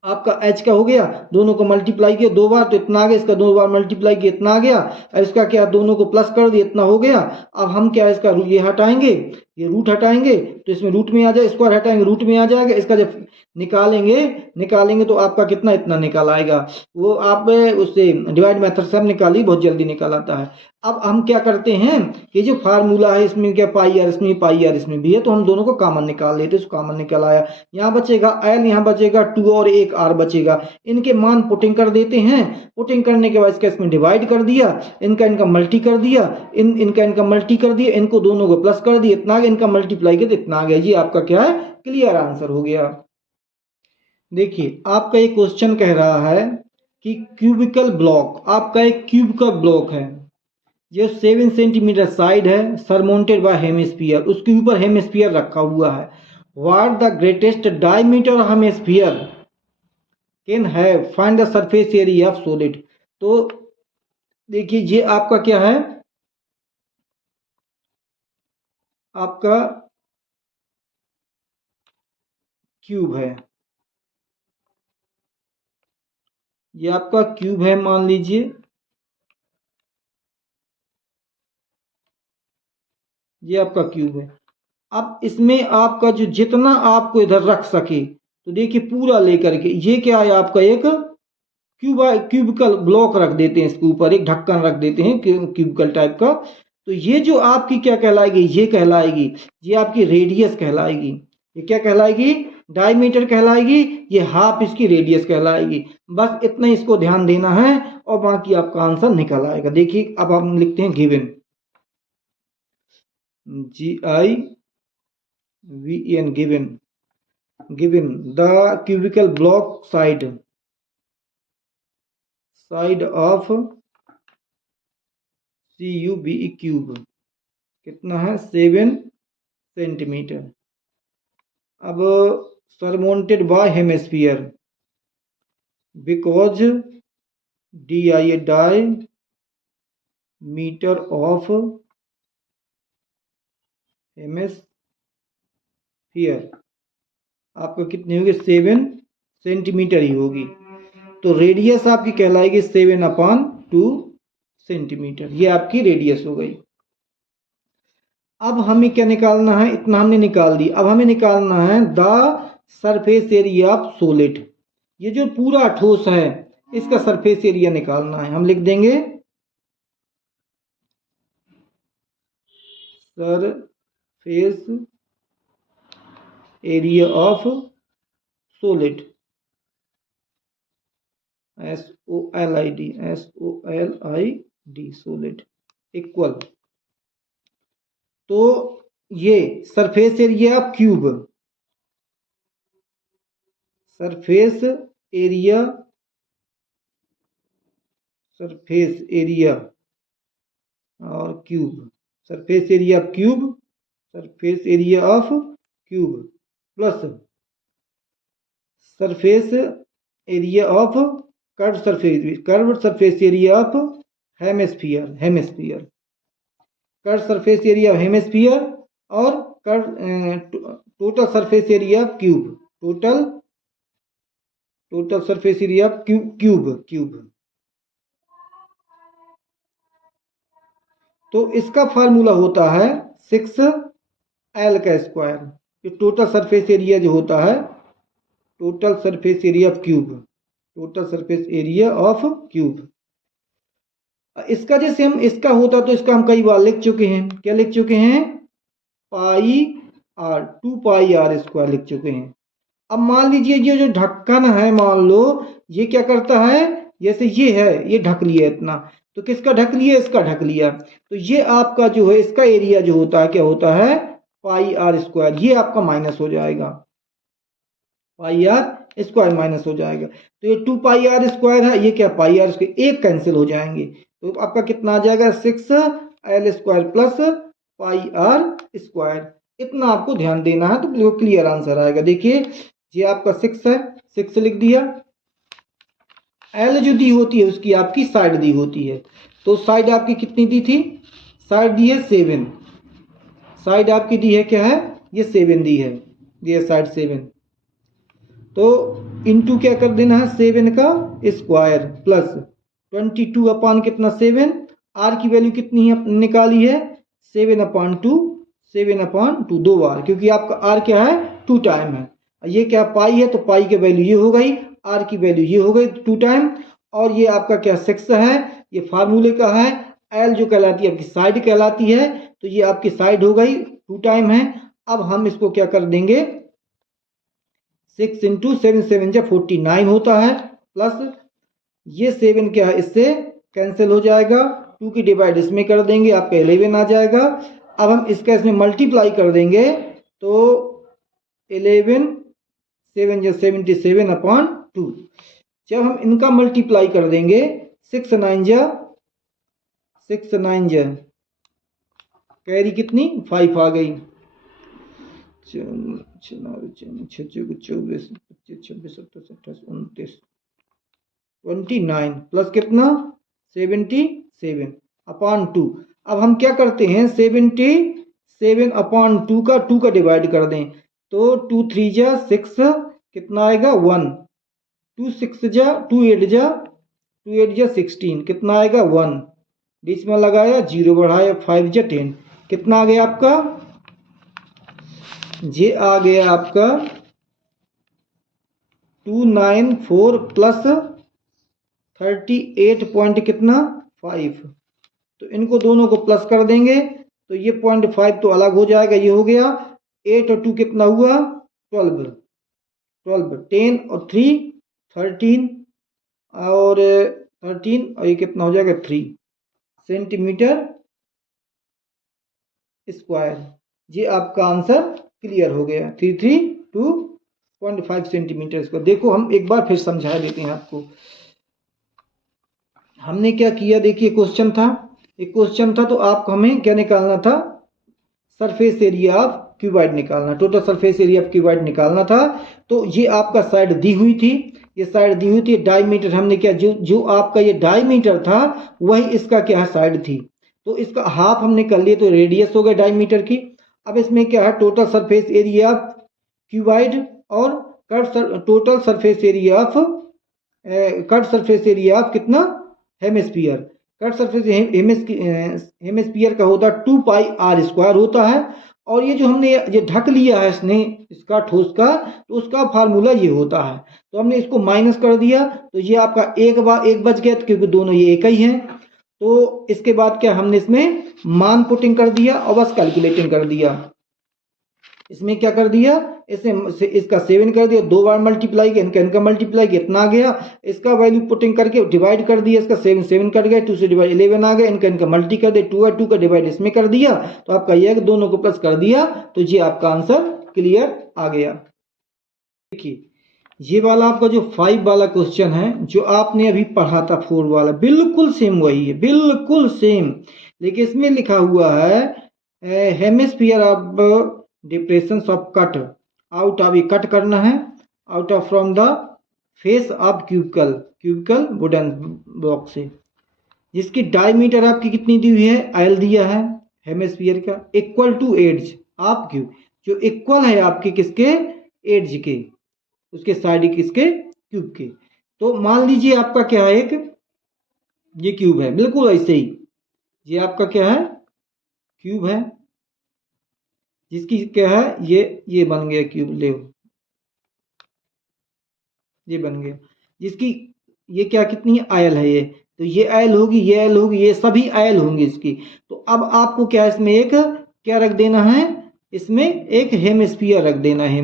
आपका एच का हो गया, दोनों को मल्टीप्लाई किया 2 बार तो इतना आ गया, इसका 2 बार मल्टीप्लाई किया इतना आ गया, और इसका क्या दोनों को प्लस कर दिया इतना हो गया। अब हम क्या इसका ये हटाएंगे, ये रूट हटाएंगे तो इसमें रूट में आ जाए, स्क्वायर हटाएंगे रूट में आ जाएगा, इसका जब निकालेंगे तो आपका कितना इतना निकाल आएगा। वो आप उससे डिवाइड मेथड से निकालिए, बहुत जल्दी निकाल आता है। अब हम क्या करते हैं कि जो फार्मूला है इसमें क्या पाई आर, इसमें पाई आर इसमें भी है, तो हम दोनों को कॉमन निकाल लेते, तो कॉमन निकल आया। यहाँ बचेगा एल, यहाँ बचेगा 2 और एक आर बचेगा। इनके मान पुटिंग कर देते हैं, पुटिंग करने के बाद इसका इसमें डिवाइड कर दिया, इनका मल्टी कर दिया, इनका मल्टी कर दिया, इनको दोनों को प्लस कर दिया, इतना आ गया, इनका मल्टीप्लाई किया तो इतना आ गया। ये आपका क्या है, क्लियर आंसर हो गया। देखिए आपका एक क्वेश्चन कह रहा है कि क्यूबिकल ब्लॉक, आपका एक क्यूब का ब्लॉक है, जो 7 सेंटीमीटर साइड है, सरमाउंटेड बाय हेमिस्फीयर, उसके ऊपर हेमिस्फीयर रखा हुआ है। What the greatest diameter of hemisphere can have, find the surface area of solid. तो देखिए ये आपका क्या है, आपका क्यूब है, ये आपका क्यूब है मान लीजिए, ये आपका क्यूब है। अब इसमें आपका जो जितना आपको इधर रख सके, तो देखिए पूरा लेकर के, ये क्या है आपका एक क्यूबिकल ब्लॉक रख देते हैं, इसके ऊपर एक ढक्कन रख देते हैं क्यूबिकल टाइप का। तो ये जो आपकी क्या कहलाएगी, ये कहलाएगी, ये आपकी रेडियस कहलाएगी। ये क्या कहलाएगी, डायमीटर कहलाएगी, ये हाफ इसकी रेडियस कहलाएगी। बस इतना इसको ध्यान देना है और बाकी आपका आंसर निकल आएगा। देखिए अब हम लिखते हैं given, GIVEN given the cubical block side of CUBE cube कितना है 7 सेंटीमीटर। अब surmounted bye hemisphere, because diameter of hemisphere आपका कितनी होगी, 7 सेंटीमीटर ही होगी। तो रेडियस आपकी कहलाएगी 7/2 सेंटीमीटर, ये आपकी रेडियस हो गई। अब हमें क्या निकालना है, इतना हमने निकाल दी, अब हमें निकालना है the surface area of solid. ये जो पूरा ठोस है इसका सरफेस एरिया निकालना है। हम लिख देंगे surface area of solid, SOLID solid equal, तो ये surface area of cube, surface area और cube, surface area of cube, surface area of cube plus surface area of curve surface area of hemisphere, curve surface area of hemisphere और total surface area of cube, total surface area of cube. तो इसका formula होता है 6L का square. ये total surface area जो होता है, total surface area of cube, total surface area of cube. इसका जैसे हम इसका होता तो इसका हम कई बार लिख चुके हैं, क्या लिख चुके हैं, पाई आर, 2 पाई आर स्क्वायर लिख चुके हैं। अब मान लीजिए ये जो ढक्कन है, मान लो ये क्या करता है, जैसे ये है, ये ढक लिया इतना, तो किसका ढक लिया, इसका ढक लिया, तो ये आपका जो है इसका एरिया जो होता है क्या होता है, पाई आर स्क्वायर, ये आपका माइनस हो जाएगा, पाई आर स्क्वायर माइनस हो जाएगा। तो ये 2 पाई आर स्क्वायर है, ये क्या पाई आर स्क्वायर, एक कैंसिल हो जाएंगे। तो आपका कितना आ जाएगा 6l square plus pi are square. इतना आपको ध्यान देना है तो बिल्कुल क्लियर आंसर आएगा। देखिए ये आपका 6 है, 6 लिख दिया। एल जो दी होती है उसकी आपकी साइड दी होती है, तो साइड आपकी कितनी दी थी, साइड दी है 7, साइड आपकी दी है क्या है, ये 7 दी है, ये साइड 7। तो इनटू क्या कर देना है 7 का स्क्वायर प्लस 22 अपान कितना 7, आर की वैल्यू कितनी है निकाली है 7/2, 7/2 दो बार, क्योंकि आपका आर क्या है 2 टाइम है। ये क्या पाई है तो पाई की वैल्यू ये हो गई, आर की वैल्यू ये हो गई 2 टाइम, और ये आपका क्या 6 है, ये फार्मूले का है। एल जो कहलाती है आपकी साइड कहलाती है, तो ये आपकी साइड हो गई 2 टाइम है। अब हम इसको क्या कर देंगे 6 × 7 7 जा 49 होता है, प्लस ये 7 क्या है इससे कैंसिल हो जाएगा, 2 की डिवाइड इसमें कर देंगे आपका 11 आ जाएगा। अब हम इसका इसमें मल्टीप्लाई कर देंगे तो 11 7 जा 77/2। जब हम इनका मल्टीप्लाई कर देंगे 6 9 जा कैरी कितनी 5 आ गई, 29 प्लस कितना 77/2। अब हम क्या करते हैं 77/2 का 2 का डिवाइड कर दें तो 2 3 जा 6 कितना आएगा 1, 2 6 जा 2 8 जा 16 कितना आएगा 1, बीच में लगाया 0 बढ़ाया 5 जा 10 कितना आ गया आपका, ये आ गया आपका 294 प्लस 38 पॉइंट कितना 5। तो इनको दोनों को प्लस कर देंगे तो ये 0.5 तो अलग हो जाएगा, ये हो गया 8 और 2 कितना हुआ 12, 10 और 3 13 और 13 और ये कितना हो जाएगा 3 सेंटीमीटर स्क्वायर। ये आपका आंसर क्लियर हो गया 332.5 सेंटीमीटर स्क्वायर। देखो हम एक बार फिर समझा देते हैं आपको। हमने क्या किया, देखिए क्वेश्चन था, एक क्वेश्चन था तो आपको हमें क्या निकालना था, सरफेस एरिया ऑफ क्यूबॉइड निकालना, total surface area of cuboid निकालना था। तो ये आपका साइड दी हुई थी, ये साइड दी हुई थी, डायमीटर हमने क्या जो आपका ये डायमीटर था वही इसका क्या है साइड थी, तो इसका हाफ हमने कर लिए तो रेडियस हो गया डायमीटर की। अब इसमें क्या है total surface area of cuboid और total surface area of cut surface area of कितना हेमिस्फीयर, कट सरफेस हेमिस्फीयर का होता है 2 पाई आर स्क्वायर होता है। और ये जो हमने ये ढक लिया है इसने इसका ठोस का, तो उसका फार्मूला ये होता है, तो हमने इसको माइनस कर दिया तो ये आपका एक बच गया क्योंकि दोनों ये एक ही हैं। तो इसके बाद क्या हमने इसमें मान पुटिंग कर दिया और बस कैलकुलेटिंग कर दिया। इसमें क्या कर दिया, इससे इसका 7 कर दिया, 2 बार मल्टीप्लाई किया, इनका मल्टीप्लाई किया इतना आ गया, इसका वैल्यू पुटिंग करके डिवाइड कर दिया, इसका 7 कट गया, 2 से डिवाइड 11 आ गया, इनका मल्टी कर दिया 2 और 2 का डिवाइड इसमें कर दिया, तो आपका ये दोनों को प्लस कर दिया तो ये आपका आंसर क्लियर आ गया। देखिए ये वाला आपका जो 5 वाला क्वेश्चन है जो आपने अभी पढ़ा था 4 वाला, बिल्कुल सेम वही है, बिल्कुल सेम, लेकिन इसमें लिखा हुआ है hemisphere of depressions of cut out of, ये कट करना है out of from the face of cubical wooden block से, जिसकी डायमीटर आपकी कितनी दी हुई है एल दिया है हेमिस्फीयर का, equal to edge of cube, जो इक्वल है आपके किसके एड्ज के, उसके साइड किसके क्यूब के। तो मान लीजिए आपका क्या है, एक ये क्यूब है बिल्कुल ऐसे ही, ये आपका क्या है क्यूब है, जिसकी क्या है ये बन गया क्यूब, ले ये बन गया, जिसकी ये क्या कितनी आयल है, ये तो ये आयल होगी, ये आयल होगी, ये सभी आयल होंगी इसकी। तो अब आपको क्या इसमें एक क्या रख देना है, इसमें एक हेमिस्फीयर रख देना है,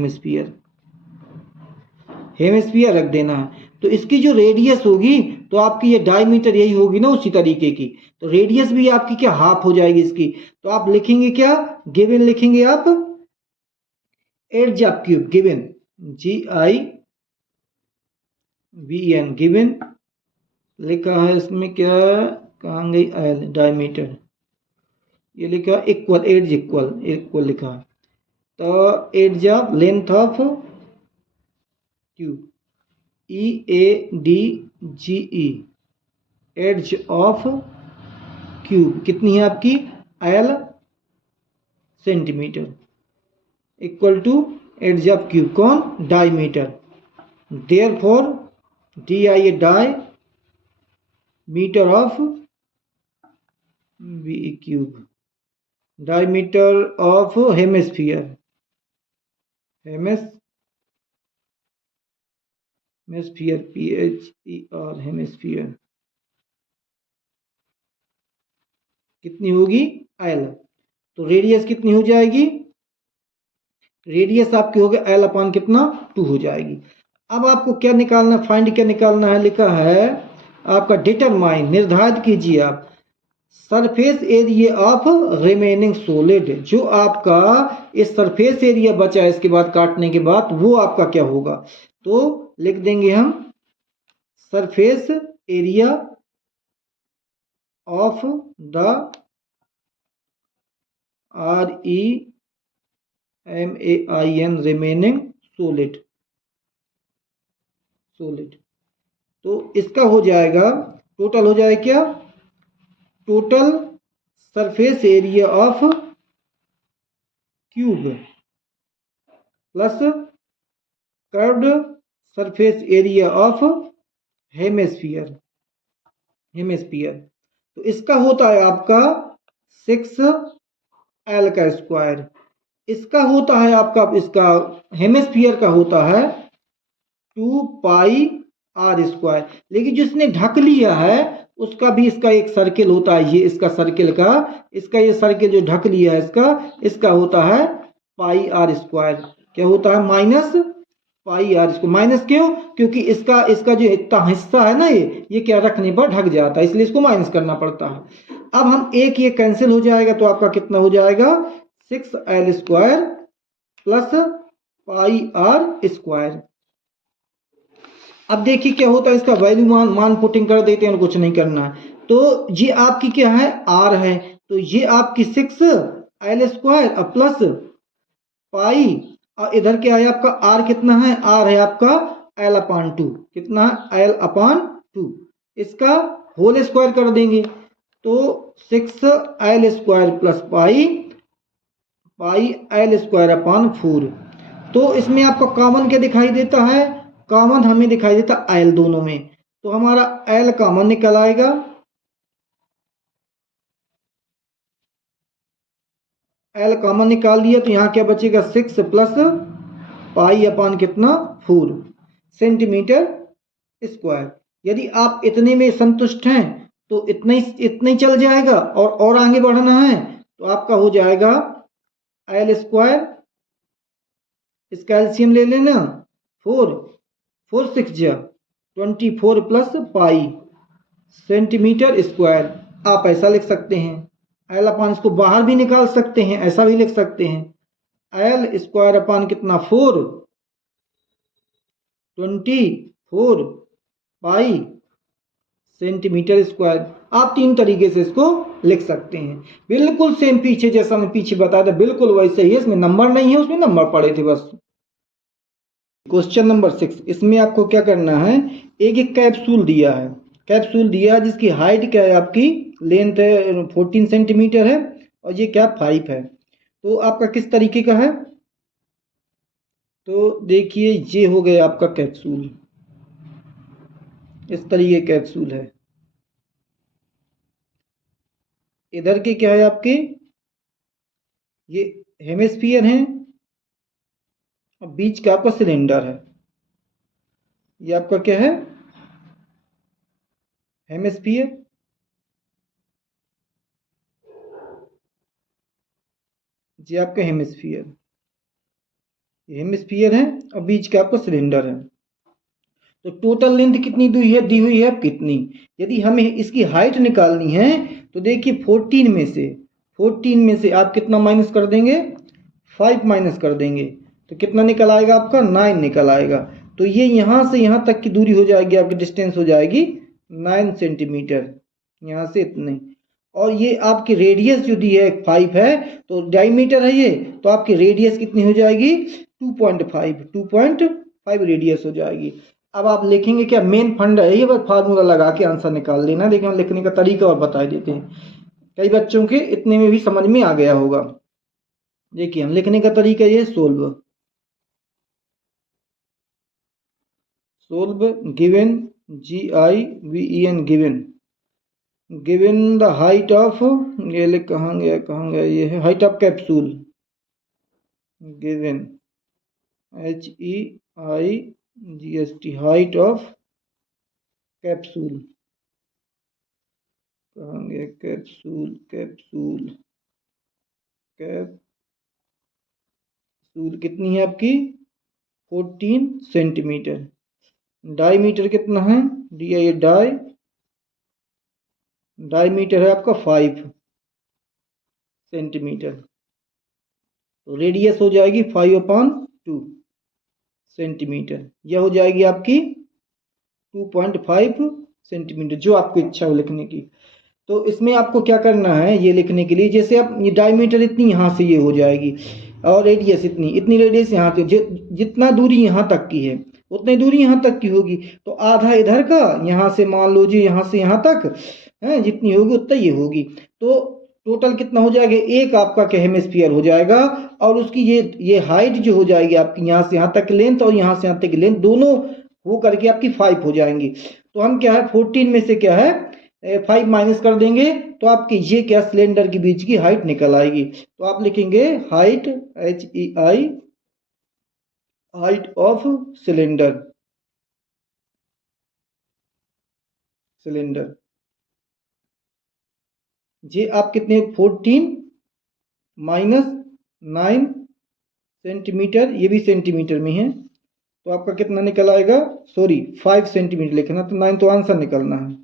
हेमिस्फीयर रख देना है। तो इसकी जो रेडियस होगी तो आपकी ये डायमीटर यही होगी ना उसी तरीके की, तो रेडियस भी आपकी क्या हाफ हो जाएगी इसकी। तो आप लिखेंगे क्या, गिवन लिखेंगे आप edge of cube, given GI VN given लिखा है इसमें क्या, कहाँ गई L डायमीटर, ये लिखा इक्वल, एड्ज इक्वल लिखा है। तो edge of length of cube EADGE, edge of cube कितनी है आपकी L centimetre, equal to edge of cube कौन, diameter. Therefore DI diameter of VE cube, diameter of hemisphere, hemisphere PHER hemisphere कितनी होगी L। तो radius कितनी हो जाएगी, रेडियस आपकी हो गया L अपान कितना 2 हो जाएगी। अब आपको क्या निकालना, फाइंड क्या निकालना है, लिखा है आपका डिटरमाइन, निर्धारित कीजिए आप surface area of remaining solid, जो आपका इस सरफेस एरिया बचा है इसके बाद काटने के बाद वो आपका क्या होगा। तो लिख देंगे हम surface area of the REMAIN remaining solid, तो इसका हो जाएगा टोटल, हो जाएगा क्या, total surface area of cube plus curved surface area of hemisphere, तो इसका होता है आपका 6L का स्क्वायर, इसका होता है आपका, इसका हेमिस्फीयर का होता है 2πr स्क्वायर। लेकिन जिसने ढक लिया है उसका भी इसका एक सर्किल होता है, ये इसका सर्किल का, इसका ये सर्किल जो ढक लिया है इसका होता है πr स्क्वायर, क्या होता है माइनस πr स्क्वायर। माइनस क्यों, क्योंकि इसका जो इतना हिस्सा है ना ये क्या रखने पर ढक जाता है, इसलिए इसको माइनस करना पड़ता है। अब हम एक ये कैंसिल हो जाएगा तो आपका कितना हो जाएगा 6L square plus πr square. अब देखिए क्या होता है, इसका वैल्यू मान पुटिंग कर देते हैं और कुछ नहीं करना है। तो ये आपकी क्या है R है, तो ये आपकी 6L स्क्वायर और प्लस पाई, और इधर क्या है आपका R कितना है, R है आपका L अपान 2, कितना है L अपान 2, इसका होल स्क्वायर कर देंगे तो 6L स्क्वायर प्लस पाई L स्क्वायर अपान 4। तो इसमें आपको कॉमन क्या दिखाई देता है, कॉमन हमें दिखाई देता L दोनों में, तो हमारा L कॉमन निकल आएगा, L कॉमन निकाल दिया तो यहाँ क्या बचेगा 6 प्लस पाई अपान कितना 4 सेंटीमीटर स्क्वायर। यदि आप इतने में संतुष्ट हैं तो इतना ही चल जाएगा, और आगे बढ़ना है तो आपका हो जाएगा L स्क्वायर, इसका एलसीएम ले लेना 4 6 जा 24 प्लस पाई सेंटीमीटर स्क्वायर। आप ऐसा लिख सकते हैं L अपान, इसको बाहर भी निकाल सकते हैं, ऐसा भी लिख सकते हैं L स्क्वायर अपान कितना 4 24 पाई सेंटीमीटर स्क्वायर। आप तीन तरीके से इसको लिख सकते हैं, बिल्कुल सेम पीछे जैसा मैं पीछे बताया था बिल्कुल वैसे ही है, इसमें नंबर नहीं है, उसमें नंबर पड़े थे बस। क्वेश्चन नंबर 6, इसमें आपको क्या करना है, एक कैप्सूल दिया है जिसकी हाइट क्या है आपकी, लेंथ है 14 सेंटीमीटर है और ये क्या 5 है। तो आपका किस तरीके का है, तो देखिए ये हो गया आपका कैप्सूल, इस तरीके कैप्सूल है। इधर के क्या है आपके, ये हेमिस्फीयर है और बीच का आपका सिलेंडर है, ये आपका क्या है हेमिस्फीयर, ये आपका हेमिस्फीयर है और बीच का आपका सिलेंडर है। तो टोटल लेंथ कितनी दी हुई है कितनी, यदि हमें इसकी हाइट निकालनी है तो देखिए 14 में से आप कितना माइनस कर देंगे 5 माइनस कर देंगे तो कितना निकल आएगा आपका 9 निकल आएगा। तो ये यहाँ से यहाँ तक की दूरी हो जाएगी, आपकी डिस्टेंस हो जाएगी 9 सेंटीमीटर, यहाँ से इतने। और ये आपकी रेडियस जो दी है 5 है, तो डायमीटर है ये, तो आपकी रेडियस कितनी हो जाएगी 2.5 रेडियस हो जाएगी। अब आप लिखेंगे क्या, मेन फंडा है ये, बस फार्मूला लगा के आंसर निकाल लेना। लेकिन हम लिखने का तरीका और बता देते हैं, कई बच्चों के इतने में भी समझ में आ गया होगा। देखिए हम लिखने का तरीका ये, solve given GIVEN given the height of, ये लिख कहाँ गया, ये है height of capsule, given HEIGST height of capsule, कहाँ गया कैप्सूल कितनी है आपकी 14 सेंटीमीटर। डायमीटर कितना है दिया, ये डायमीटर है आपका 5 सेंटीमीटर। तो रेडियस हो जाएगी 5/2 सेंटीमीटर, यह हो जाएगी आपकी 2.5 सेंटीमीटर, जो आपकी इच्छा हो लिखने की। तो इसमें आपको क्या करना है ये लिखने के लिए, जैसे आप ये डायमीटर इतनी यहाँ से ये हो जाएगी, और रेडियस इतनी रेडियस यहाँ से, जितना दूरी यहाँ तक की है उतनी दूरी यहाँ तक की होगी, तो आधा इधर का, यहाँ से मान लो जी यहाँ से यहाँ तक है, जितनी होगी उतना ये होगी। तो टोटल कितना हो जाएगा, एक आपका हेमिस्फीयर हो जाएगा, और उसकी ये हाइट जो हो जाएगी आपकी यहाँ से यहाँ तक की लेंथ और यहाँ से यहाँ तक की लेंथ दोनों हो करके आपकी 5 हो जाएंगी। तो हम क्या है 14 में से क्या है 5 माइनस कर देंगे, तो आपकी ये क्या सिलेंडर के बीच की हाइट निकल आएगी। तो आप लिखेंगे height HEI height of cylinder ये आप कितने 14 माइनस 9 सेंटीमीटर, ये भी सेंटीमीटर में है, तो आपका कितना निकल आएगा, सॉरी 5 सेंटीमीटर लिखना, तो 9 तो आंसर निकलना है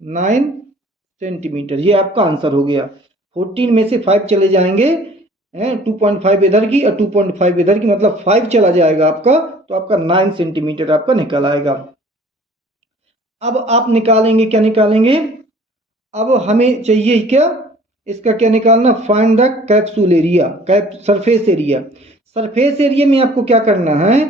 9 सेंटीमीटर, ये आपका आंसर हो गया। 14 में से 5 चले जाएंगे, 2.5 इधर की और 2.5 इधर की, मतलब 5 चला जाएगा आपका, तो आपका 9 सेंटीमीटर आपका निकल आएगा। अब आप निकालेंगे, क्या निकालेंगे, अब हमें चाहिए क्या, इसका क्या निकालना, find the capsule area, surface area. Surface area में आपको क्या करना है,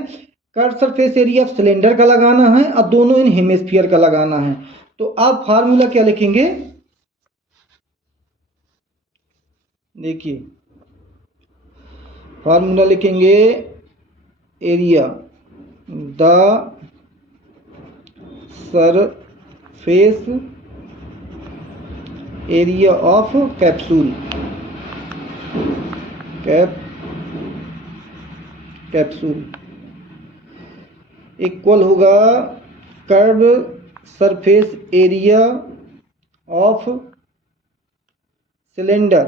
curve surface area of cylinder का लगाना है और दोनों इन हेमिस्फीयर का लगाना है। तो आप फार्मूला क्या लिखेंगे, देखिए फार्मूला लिखेंगे area the surface area of capsule equal होगा curve surface area of cylinder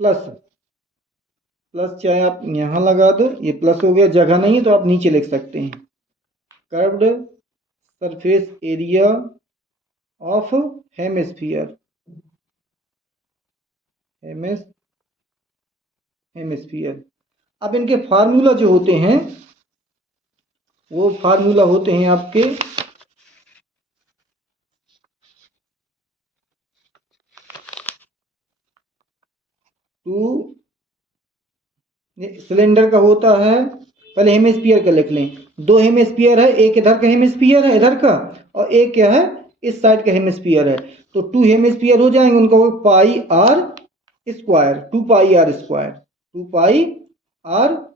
plus चाहे आप यहाँ लगा दो, ये प्लस हो गया, जगह नहीं है तो आप नीचे लिख सकते हैं, curved surface area of hemisphere अब इनके फार्मूला जो होते हैं वो फार्मूला होते हैं आपके सिलेंडर का होता है, पहले हेमिस्फीयर का लिख लें, 2 हेमिस्फीयर है, एक इधर का हेमिस्फीयर है इधर का, और एक क्या है इस साइड का हेमिस्फीयर है, तो 2 हेमिस्फीयर हो जाएंगे, उनका pi are square, 2 pi are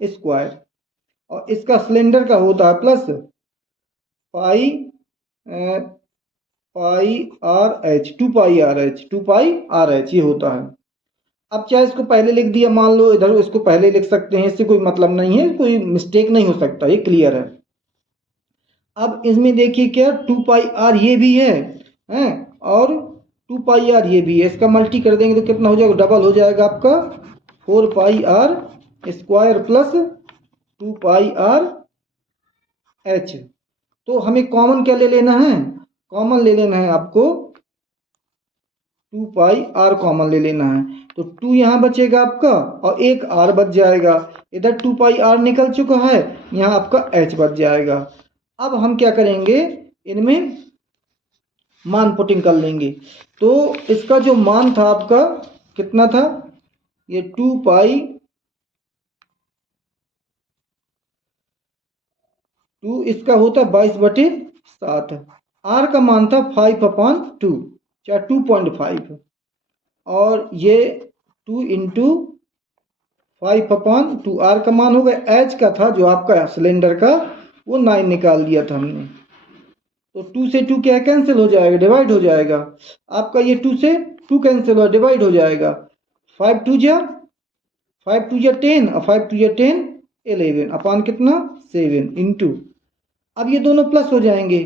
square, और इसका सिलेंडर का होता है plus pi R H, 2 pi R H ये होता है। अब चाहे इसको पहले लिख दिया, मान लो इधर इसको पहले लिख सकते हैं, इससे कोई मतलब नहीं है, कोई मिस्टेक नहीं हो सकता, ये क्लियर है। अब इसमें देखिए क्या 2 पाई आर ये भी है और 2 पाई आर ये भी है, इसका मल्टी कर देंगे तो कितना हो जाएगा, डबल हो जाएगा आपका 4 pi are square plus 2 pi R H. तो हमें कॉमन क्या ले लेना है, कॉमन ले लेना है आपको 2 पाई आर कॉमन ले लेना है, तो 2 यहाँ बचेगा आपका और एक आर बच जाएगा। इधर 2 पाई आर निकल चुका है, यहाँ आपका एच बच जाएगा। अब हम क्या करेंगे, इनमें मान पुटिंग कर लेंगे। तो इसका जो मान था आपका कितना था, ये 2 पाई 2 इसका होता है 22/7। आर का मान था 5/2 या 2.5, और ये 2 इंटू 5/2 आर का मान होगा। एच का था जो आपका सिलेंडर का, वो 9 निकाल लिया था हमने। तो 2 से 2 क्या कैंसिल हो जाएगा, डिवाइड हो जाएगा। आपका ये 2 से 2 कैंसिल हो डिवाइड हो जाएगा। 5 2 जा 10 और 5 2 जा 10 11 अपान कितना 7 इंटू, अब ये दोनों प्लस हो जाएंगे,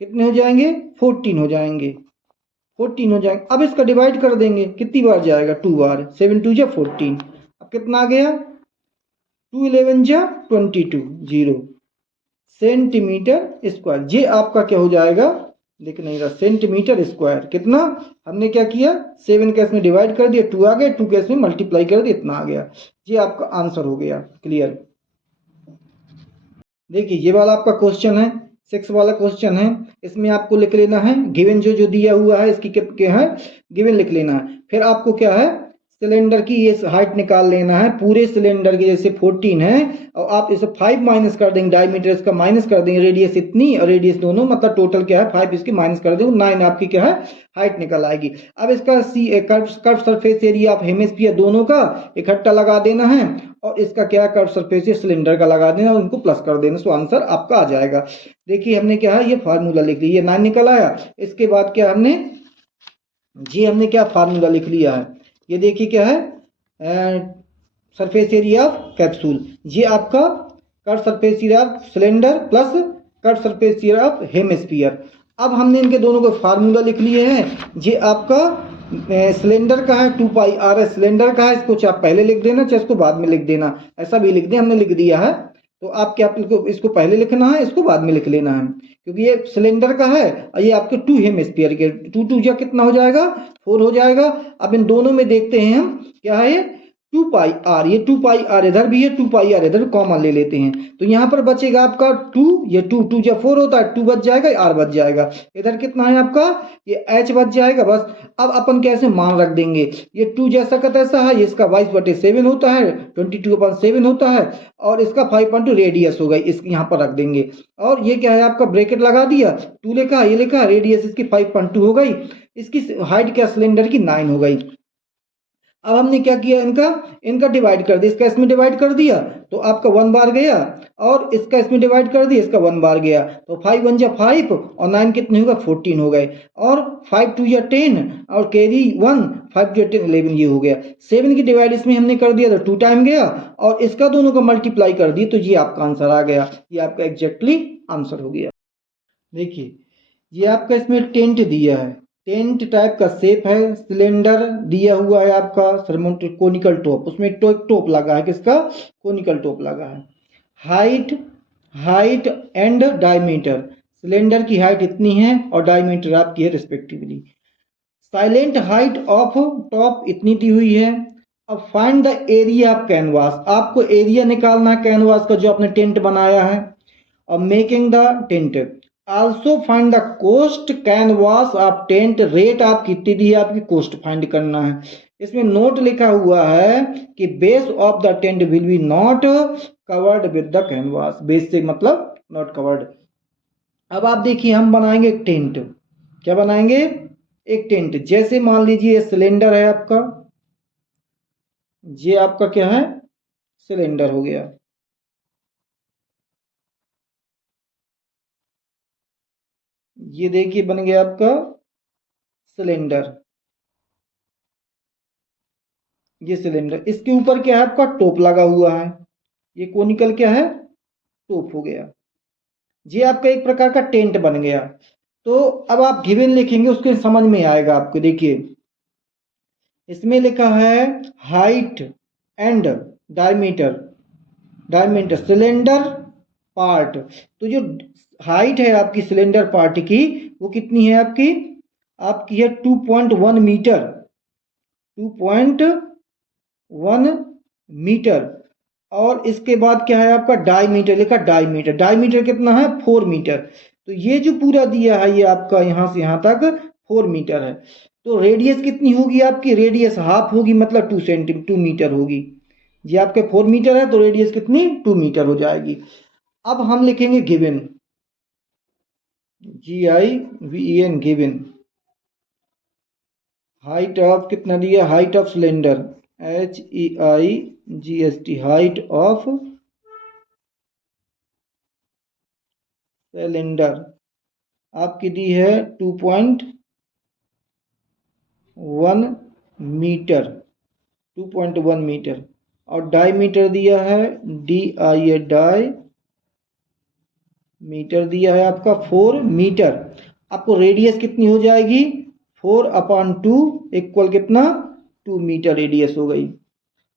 कितने हो जाएंगे 14 हो जाएंगे, 14 हो जाएंगे। अब इसका डिवाइड कर देंगे, कितनी बार जाएगा 2 बार, 7 2 जा 14। अब कितना आ गया 2 11 जा 22 0 सेंटीमीटर स्क्वायर। ये आपका क्या हो जाएगा, लिख नहीं रहा, सेंटीमीटर स्क्वायर। कितना हमने क्या किया, 7 का इसमें डिवाइड कर दिया, 2 आ गया, 2 का इसमें मल्टीप्लाई कर दिया, इतना आ गया। ये आपका आंसर हो गया। क्लियर। देखिए ये वाला आपका क्वेश्चन है, 6 वाला क्वेश्चन है। इसमें आपको लिख लेना है गिवन जो दिया हुआ है इसकी क्या है, गिवन लिख लेना है। फिर आपको क्या है, सिलेंडर की ये हाइट निकाल लेना है। पूरे सिलेंडर की जैसे 14 है और आप इसे 5 माइनस कर देंगे, डायमीटर इसका माइनस कर देंगे, रेडियस इतनी और रेडियस दोनों, मतलब टोटल क्या है 5 इसकी माइनस कर देंगे, 9 आपकी क्या है हाइट निकल आएगी। अब इसका कर्व सरफेस एरिया आप हेमिस्फीयर दोनों का इकट्ठा लगा देना है, और इसका क्या है कर्व सरफेस सिलेंडर का लगा देना, उनको प्लस कर देना, तो आंसर आपका आ जाएगा। देखिए हमने क्या है, ये फार्मूला लिख लिया, 9 निकल आया। इसके बाद क्या हमने क्या फार्मूला लिख लिया है, ये देखिए क्या है, सरफेस एरिया ऑफ कैप्सूल। ये आपका curve surface area of cylinder plus curve surface area of hemisphere. अब हमने इनके दोनों को फार्मूला लिख लिए हैं। ये आपका सिलेंडर का है 2 पाई आर है, सिलेंडर का है, इसको चाहे पहले लिख देना चाहे इसको बाद में लिख देना, ऐसा भी लिख दें, हमने लिख दिया है। तो आप क्या इसको पहले लिखना है, इसको बाद में लिख लेना है, क्योंकि ये सिलेंडर का है और ये आपके 2 हेमिस्फीयर के, 2 2 जा कितना हो जाएगा 4 हो जाएगा। अब इन दोनों में देखते हैं हम क्या है, ये 2 पाई आर, ये 2 पाई आर इधर भी है, 2 पाई आर इधर कॉमन ले लेते हैं, तो यहाँ पर बचेगा आपका 2, ये 2 2 जा 4 होता है, 2 बच जाएगा, आर बच जाएगा। इधर कितना है आपका, ये एच बच जाएगा बस। अब अपन कैसे मान रख देंगे, ये 2 जैसा का तैसा है, ये इसका 22/7 होता है, 22/7 होता है, और इसका 5.2 रेडियस होगा, इस यहाँ पर रख देंगे। और ये क्या है आपका ब्रैकेट लगा दिया, 2 लिखा, ये लिखा, रेडियस इसकी 5.2 हो गई, इसकी हाइट क्या सिलेंडर की 9 हो गई। अब हमने क्या किया, इनका डिवाइड कर दिया, इसका इसमें डिवाइड कर दिया तो आपका 1 बार गया, और इसका इसमें डिवाइड कर दिया, इसका 1 बार गया, तो 5 1 जा 5 और 9 कितने होगा 14 हो गए, और 5 2 जा 10 और कैरी 1, 5 2 10 11 ये हो गया। 7 की डिवाइड इसमें हमने कर दिया तो 2 टाइम गया, और इसका दोनों का मल्टीप्लाई कर दिया, तो ये आपका आंसर आ गया, ये आपका एग्जैक्टली आंसर हो गया। देखिए ये आपका इसमें टेंट दिया है, टेंट टाइप का शेप है, सिलेंडर दिया हुआ है आपका कोनिकल टॉप, उसमें टॉप लगा है, किसका कोनिकल टॉप लगा है। हाइट एंड डायमीटर, सिलेंडर की हाइट इतनी है और डायमीटर आपकी है respectively. Silent height of top इतनी दी हुई है। अब find the area of canvas, आपको एरिया निकालना है कैनवास का जो आपने टेंट बनाया है, और making the tent. Also find the cost canvas of tent, rate आप कितनी दी है आपकी, कोस्ट फाइंड करना है। इसमें नोट लिखा हुआ है कि base of the tent will be not covered with the canvas, base से मतलब नॉट कवर्ड। अब आप देखिए हम बनाएंगे एक टेंट, क्या बनाएंगे, एक टेंट। जैसे मान लीजिए सिलेंडर है आपका, ये आपका क्या है सिलेंडर हो गया, ये देखिए बन गया आपका सिलेंडर, ये सिलेंडर, इसके ऊपर क्या है आपका टॉप लगा हुआ है, ये कोनिकल क्या है टॉप हो गया। ये आपका एक प्रकार का टेंट बन गया। तो अब आप गिवन लिखेंगे उसके समझ में आएगा आपको। देखिए इसमें लिखा है height and diameter cylinder part, तो जो हाइट है आपकी सिलेंडर पार्ट की वो कितनी है आपकी आपकी है 2.1 मीटर, 2.1 मीटर। और इसके बाद क्या है आपका डायमीटर, लिखा डायमीटर, डायमीटर कितना है 4 मीटर। तो ये जो पूरा दिया है ये आपका यहाँ से यहाँ तक 4 मीटर है। तो रेडियस कितनी होगी आपकी, रेडियस हाफ होगी, मतलब 2 मीटर होगी। ये आपके 4 मीटर है तो रेडियस कितनी 2 मीटर हो जाएगी। अब हम लिखेंगे given, GIVEN given. Height of कितना दिया, height of cylinder, HEIGST, height of cylinder आपकी दी है 2.1 मीटर, 2.1 मीटर। और डायमीटर दिया है DI, डाई मीटर दिया है आपका 4 मीटर। आपको रेडियस कितनी हो जाएगी 4/2 इक्वल कितना 2 मीटर रेडियस हो गई।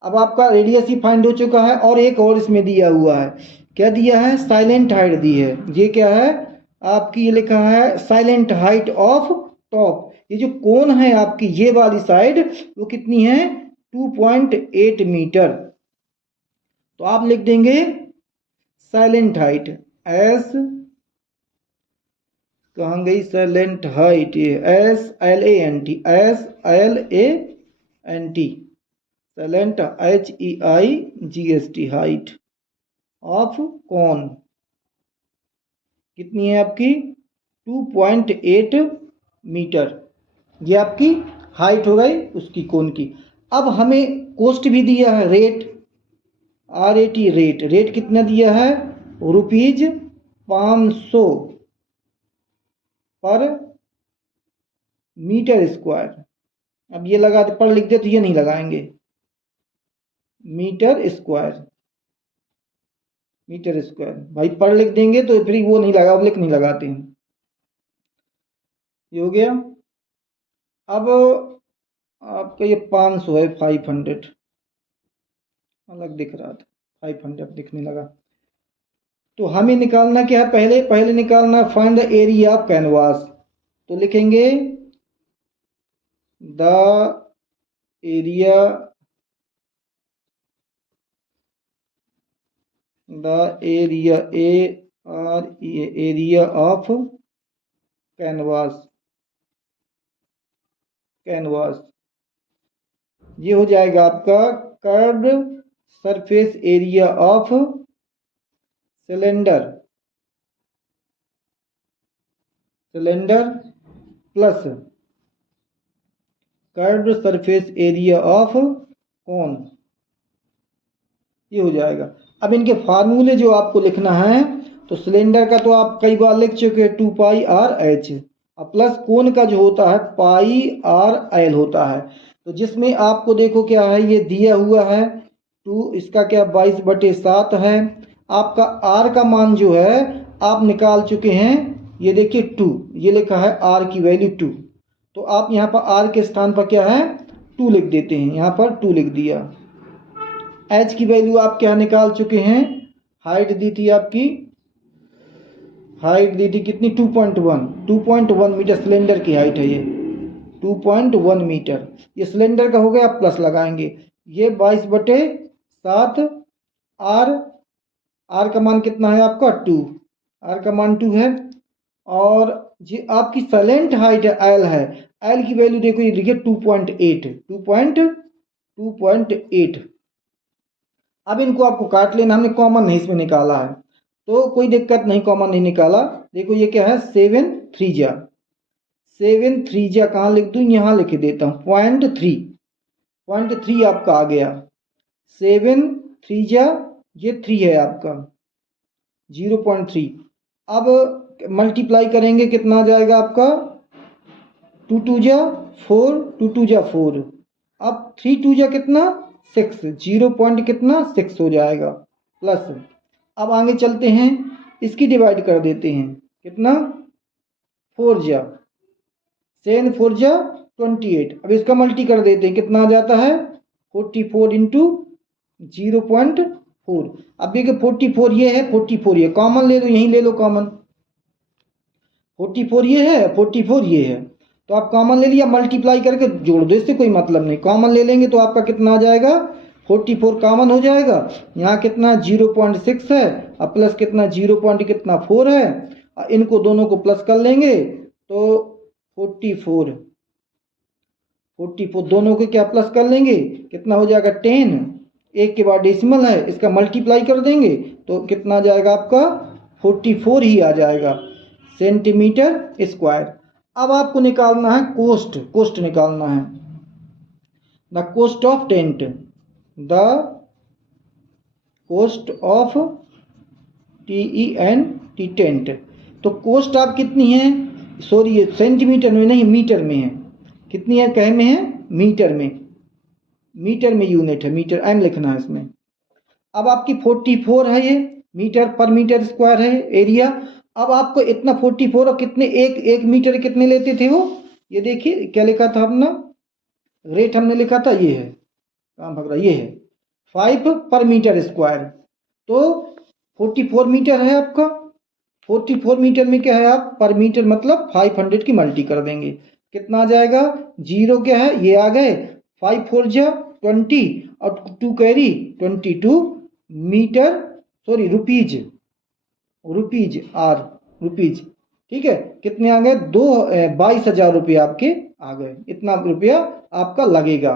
अब आपका रेडियस ही फाइंड हो चुका है। और एक और इसमें दिया हुआ है, क्या दिया है, साइलेंट हाइट दी है। ये क्या है आपकी, ये लिखा है साइलेंट हाइट ऑफ टॉप। ये जो कोन है आपकी ये वाली साइड वो कितनी है 2.8 मीटर। तो आप लिख देंगे साइलेंट हाइट, एस कहाँ गई slant height, SLANT, slant HEIGST, height of cone कितनी है आपकी 2.8 मीटर। ये आपकी हाइट हो गई उसकी कोन की। अब हमें कॉस्ट भी दिया है, रेट, RAT, रेट कितना दिया है ₹500 पर मीटर स्क्वायर। अब ये लगा पर लिख दे तो ये नहीं लगाएंगे, मीटर स्क्वायर, मीटर स्क्वायर भाई पर लिख देंगे तो फिर वो नहीं लगा, लिख नहीं लगाते हैं। ये हो गया। अब आपका ये 500 है, 500 अलग दिख रहा था, 500 दिखने लगा। तो हमें निकालना क्या है, पहले निकालना find the area of canvas. तो लिखेंगे the area area of canvas ये हो जाएगा आपका curved surface area of cylinder plus curved surface area of cone, ये हो जाएगा। अब इनके फार्मूले जो आपको लिखना है, तो सिलेंडर का तो आप कई बार लिख चुके हैं 2πRH, और प्लस कोन का जो होता है πRL होता है। तो जिसमें आपको देखो क्या है ये दिया हुआ है 2, इसका क्या 22/7 है। आपका R का मान जो है आप निकाल चुके हैं, ये देखिए 2, ये लिखा है R की वैल्यू 2। तो आप यहाँ पर R के स्थान पर क्या है 2 लिख देते हैं, यहाँ पर 2 लिख दिया। H की वैल्यू आप क्या निकाल चुके हैं, हाइट दी थी आपकी, हाइट दी थी कितनी 2.1 मीटर सिलेंडर की हाइट है ये 2.1 मीटर। ये सिलेंडर का हो गया, आप प्लस लगाएंगे, ये 22/7। R का मान कितना है आपका 2, R का मान 2 है। और ये आपकी साइलेंट हाइट है L है, L की वैल्यू देखो ये लिखिए 2.8। अब इनको आपको काट लेना, हमने कॉमन नहीं इसमें निकाला है तो कोई दिक्कत नहीं, कॉमन नहीं निकाला। देखो ये क्या है 7 3 कहाँ लिख दूँ, यहाँ लिख देता हूँ 0.3 आपका आ गया। 7 3 ये 3 है आपका 0.3। अब मल्टीप्लाई करेंगे कितना आ जाएगा आपका 2 2 4, 2 2 4। अब 3 2 कितना 6, 0.6 हो जाएगा प्लस। अब आगे चलते हैं, इसकी डिवाइड कर देते हैं, कितना 4 7 4 28। अब इसका मल्टी कर देते हैं, कितना आ जाता है 44 इंटू 0.4। अब देखिए 44 ये है, 44 ये कॉमन ले लो, यहीं ले लो कॉमन, 44 ये है 44 ये है। तो आप कॉमन ले लिया, मल्टीप्लाई करके जोड़ दो, इससे कोई मतलब नहीं। कॉमन ले लेंगे तो आपका कितना आ जाएगा 44 कॉमन हो जाएगा। यहाँ कितना 0.6 है, अब प्लस कितना 0.4 है, इनको दोनों को प्लस कर लेंगे तो 44 दोनों को क्या प्लस कर लेंगे, कितना हो जाएगा 10, एक के बाद डेसिमल है, इसका मल्टीप्लाई कर देंगे तो कितना आ जाएगा आपका 44 ही आ जाएगा सेंटीमीटर स्क्वायर। अब आपको निकालना है कोस्ट निकालना है, the cost of tent, the cost of TENT tent. तो कोस्ट आप कितनी है, सॉरी ये सेंटीमीटर में नहीं मीटर में है, कितनी है कहे में है मीटर में यूनिट है, मीटर एम लिखना है इसमें। अब आपकी 44 है, ये मीटर पर मीटर स्क्वायर है एरिया। अब आपको इतना 44 और कितने एक मीटर कितने लेते थे वो, ये देखिए क्या लिखा था अपना रेट हमने लिखा था, ये है काम भग रहा, ये है 5 पर मीटर स्क्वायर। तो 44 मीटर है आपका, 44 मीटर में क्या है आप पर मीटर मतलब 500 की मल्टी कर देंगे, कितना आ जाएगा, जीरो क्या है ये आ गए, 5 4 जा 20 और 2 carry 22 meter, sorry rupees rupees, ठीक है, कितने आ गए 22,000 रुपये आपके आ गए, इतना रुपया आपका लगेगा।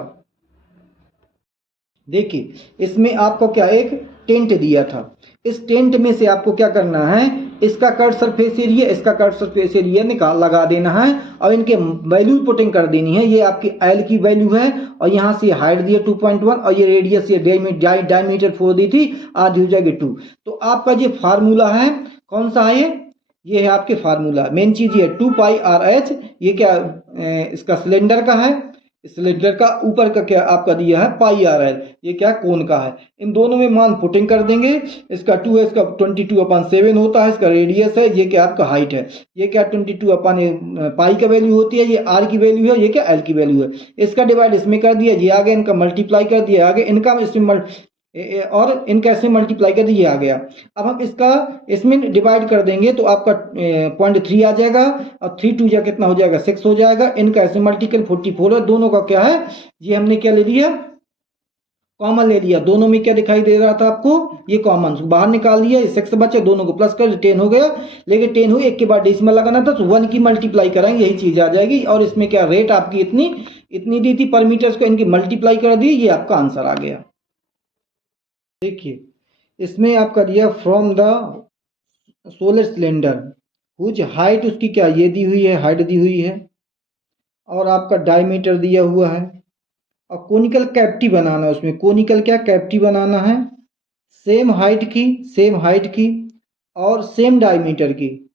देखिए इसमें आपको क्या एक टेंट दिया था, इस टेंट में से आपको क्या करना है, इसका कर्व सरफेस एरिया, इसका कर्व सरफेस एरिया निकाल लगा देना है और इनके वैल्यू पुटिंग कर देनी है। ये आपकी एल की वैल्यू है और यहाँ से हाइट दिया 2.1 और ये रेडियस ये डायमीटर 4 दी थी, आधी हो जाएगी 2। तो आपका ये फार्मूला है, कौन सा है ये है आपके फार्मूला, मेन चीज ये 2πRh, ये क्या इसका सिलेंडर का है, सिलेंडर का ऊपर का क्या आपका दिया है πRl, ये क्या कोन का है। इन दोनों में मान पुटिंग कर देंगे, इसका 2 है, इसका 22/7 होता है, इसका रेडियस है, ये क्या आपका हाइट है, ये क्या 22/पाई का वैल्यू होती है, ये आर की वैल्यू है, ये क्या एल की वैल्यू है। इसका डिवाइड इसमें कर दिया, ये आगे इनका मल्टीप्लाई कर दिया, आगे इनका इसमें और इनका इसमें मल्टीप्लाई कर दिया आ गया। अब हम इसका इसमें डिवाइड कर देंगे तो आपका 0.3 आ जाएगा और 3 2 जा कितना हो जाएगा 6 हो जाएगा, इनका ऐसे मल्टीपल 44 है, दोनों का क्या है ये हमने क्या ले लिया कॉमन ले लिया, दोनों में क्या दिखाई दे रहा था आपको ये कॉमन बाहर निकाल दिया, 6 बचे, दोनों को प्लस कर 10 हो गया, लेकिन 10 हो एक के बाद डेसिमल लगाना था तो 1 की मल्टीप्लाई करेंगे यही चीज आ जाएगी। और इसमें क्या रेट आपकी इतनी दी थी पर मीटर को, इनकी मल्टीप्लाई कर दी, ये आपका आंसर आ गया। देखिए इसमें आपका दिया from the solar cylinder whose height, उसकी क्या ये दी हुई है हाइट दी हुई है और आपका डायमीटर दिया हुआ है और कोनिकल कैविटी बनाना है, उसमें कोनिकल क्या कैविटी बनाना है, सेम हाइट की और सेम डायमीटर की,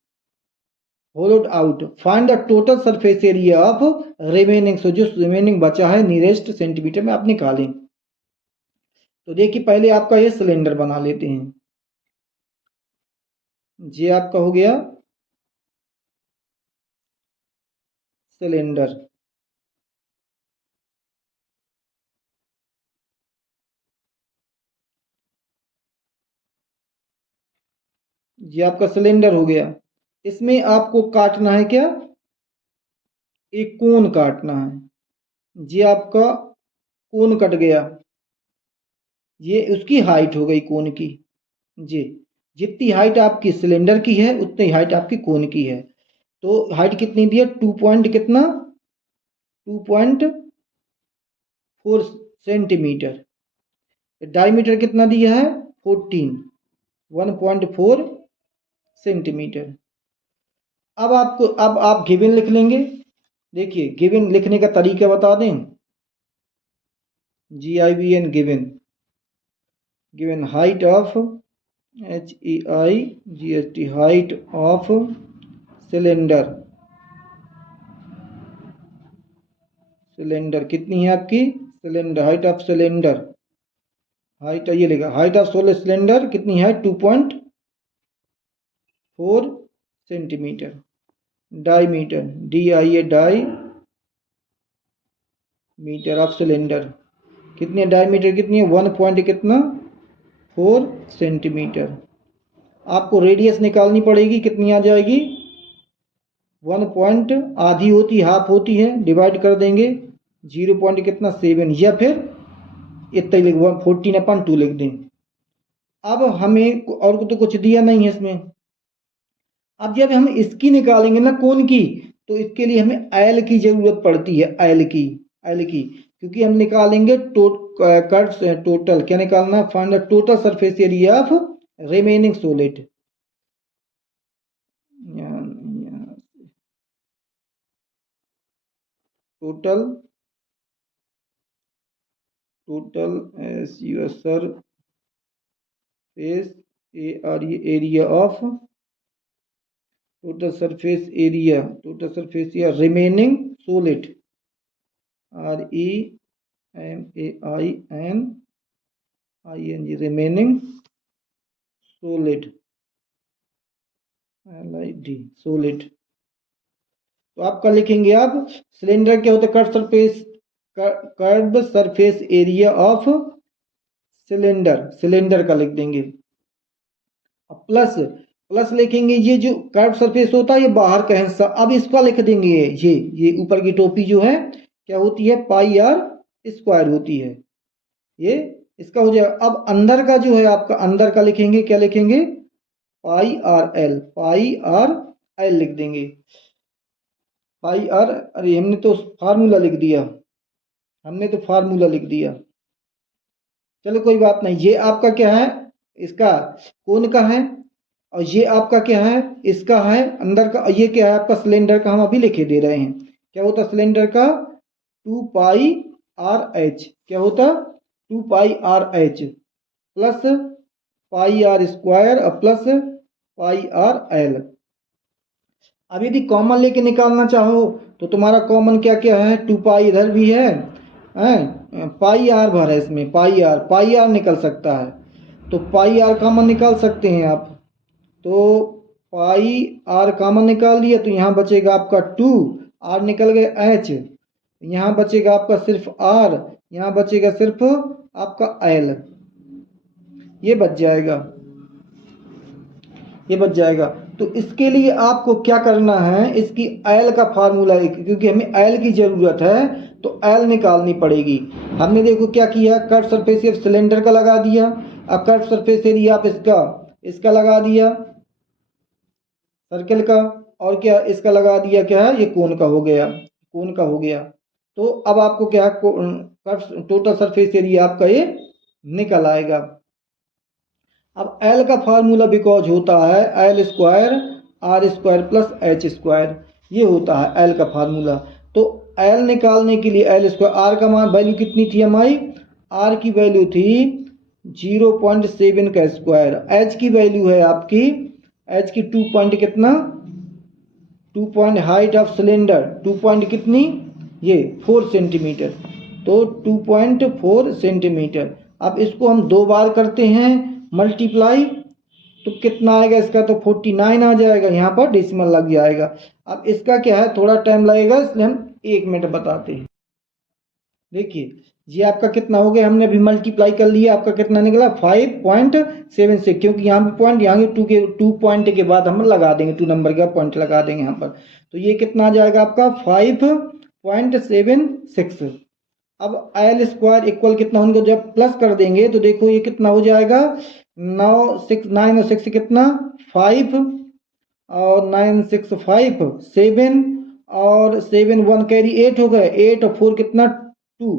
hollowed out, find the total surface area of remaining, so जो रिमेनिंग बचा है नियरेस्ट सेंटीमीटर में आप निकालें। तो देखिए पहले आपका ये सिलेंडर बना लेते हैं, ये आपका हो गया सिलेंडर, ये आपका सिलेंडर हो गया। इसमें आपको काटना है क्या, एक कोन काटना है, ये आपका कोन कट गया, ये उसकी हाइट हो गई कोन की, जी जितनी हाइट आपकी सिलेंडर की है उतनी हाइट आपकी कोन की है। तो हाइट कितनी दी है 2.4 सेंटीमीटर, डायमीटर कितना दिया है 1.4 सेंटीमीटर। अब आप गिवन लिख लेंगे, देखिए गिवन लिखने का तरीका बता दें, GIVN given height of HEIGHT height of cylinder कितनी है आपकी cylinder height of cylinder, height ये लिखा हाइट ऑफ सोलर सिलेंडर कितनी है 2.4 centimeter, diameter DI diameter of cylinder कितनी डायमीटर कितनी है 1.4 सेंटीमीटर। आपको रेडियस निकालनी पड़ेगी, कितनी आ जाएगी 1 पॉइंट आधी होती हाफ होती है, डिवाइड कर देंगे 0 पॉइंट कितना 7, या फिर इतना ही लिख 14/2 लिख दें। अब हमें और तो कुछ दिया नहीं है इसमें। अब जब हम इसकी निकालेंगे ना कोण की, तो इसके लिए हमें एल की जरूरत पड़ती है, एल की, क्योंकि हम निकालेंगे टोटल क्या निकालना, find the total surface area of remaining solid. Total surface area of total surface area remaining solid, REMAINING remaining solid, LID solid. तो आपका लिखेंगे आप सिलेंडर क्या होता है, curve surface area of cylinder का लिख देंगे। प्लस लिखेंगे ये जो कर्व सरफेस होता है ये बाहर का हिस्सा, अब इसका लिख देंगे ये ऊपर की टोपी जो है क्या होती है, पाई आर स्क्वायर होती है, ये इसका हो जाएगा। अब अंदर का जो है आपका, अंदर का लिखेंगे, क्या लिखेंगे, पाई आर एल लिख देंगे। पाई आर, अरे हमने तो फार्मूला लिख दिया, चलो कोई बात नहीं। ये आपका क्या है, इसका कोण का है, और ये आपका क्या है, इसका है अंदर का। ये क्या है आपका सिलेंडर का, हम अभी लिखे दे रहे हैं। क्या होता सिलेंडर का, 2 पाई आर एच, क्या होता 2 pi R H plus pi are square और प्लस पाई आर एल। अब यदि कॉमन लेके निकालना चाहो तो तुम्हारा कॉमन क्या क्या है, 2 पाई इधर भी है, पाई आर भर है इसमें, पाई आर निकल सकता है, तो पाई आर कॉमन निकाल सकते हैं आप। तो पाई आर कॉमन निकाल लिया तो यहाँ बचेगा आपका 2, आर निकल गए एच, यहाँ बचेगा आपका सिर्फ आर, यहाँ बचेगा सिर्फ आपका एल, ये बच जाएगा। तो इसके लिए आपको क्या करना है, इसकी एल का फार्मूला, क्योंकि हमें एल की ज़रूरत है तो एल निकालनी पड़ेगी। हमने देखो क्या किया, कर्व सरफेस एरिया सिलेंडर का लगा दिया, अब कर्व सरफेस एरिया आप इसका लगा दिया सर्कल का, और क्या इसका लगा दिया, क्या है ये कोण का हो गया। तो अब आपको क्या है, टोटल सरफेस एरिया आपका ये निकल आएगा। अब एल का फार्मूला बिकॉज होता है L square R square plus H square, ये होता है एल का फार्मूला। तो एल निकालने के लिए एल स्क्वायर, आर का मान वैल्यू कितनी थी हमारी, आर की वैल्यू थी 0.7 का स्क्वायर, एच की वैल्यू है आपकी, एच की 2 पॉइंट कितना, 2 point height of cylinder 2 point कितनी, ये 4 सेंटीमीटर, तो 2.4 सेंटीमीटर। अब इसको हम 2 बार करते हैं मल्टीप्लाई, तो कितना आएगा इसका, तो 49 आ जाएगा, यहाँ पर डेसिमल लग जाएगा। अब इसका क्या है, थोड़ा टाइम लगेगा, इसलिए हम 1 मिनट बताते हैं। देखिए ये आपका कितना हो गया, हमने अभी मल्टीप्लाई कर लिया, आपका कितना निकला 5.76, क्योंकि यहाँ पे पॉइंट, यहाँ 2 पॉइंट के बाद हम लगा देंगे, 2 नंबर का पॉइंट लगा देंगे यहाँ पर, तो ये कितना आ जाएगा आपका 5.76। अब एल स्क्वायर इक्वल कितना, उनको जब प्लस कर देंगे तो देखो ये कितना हो जाएगा, 9 और 6 कितना 5, और 9 6 5 7, और 7 1 कैरी 8 हो गए, 8 और 4 कितना 2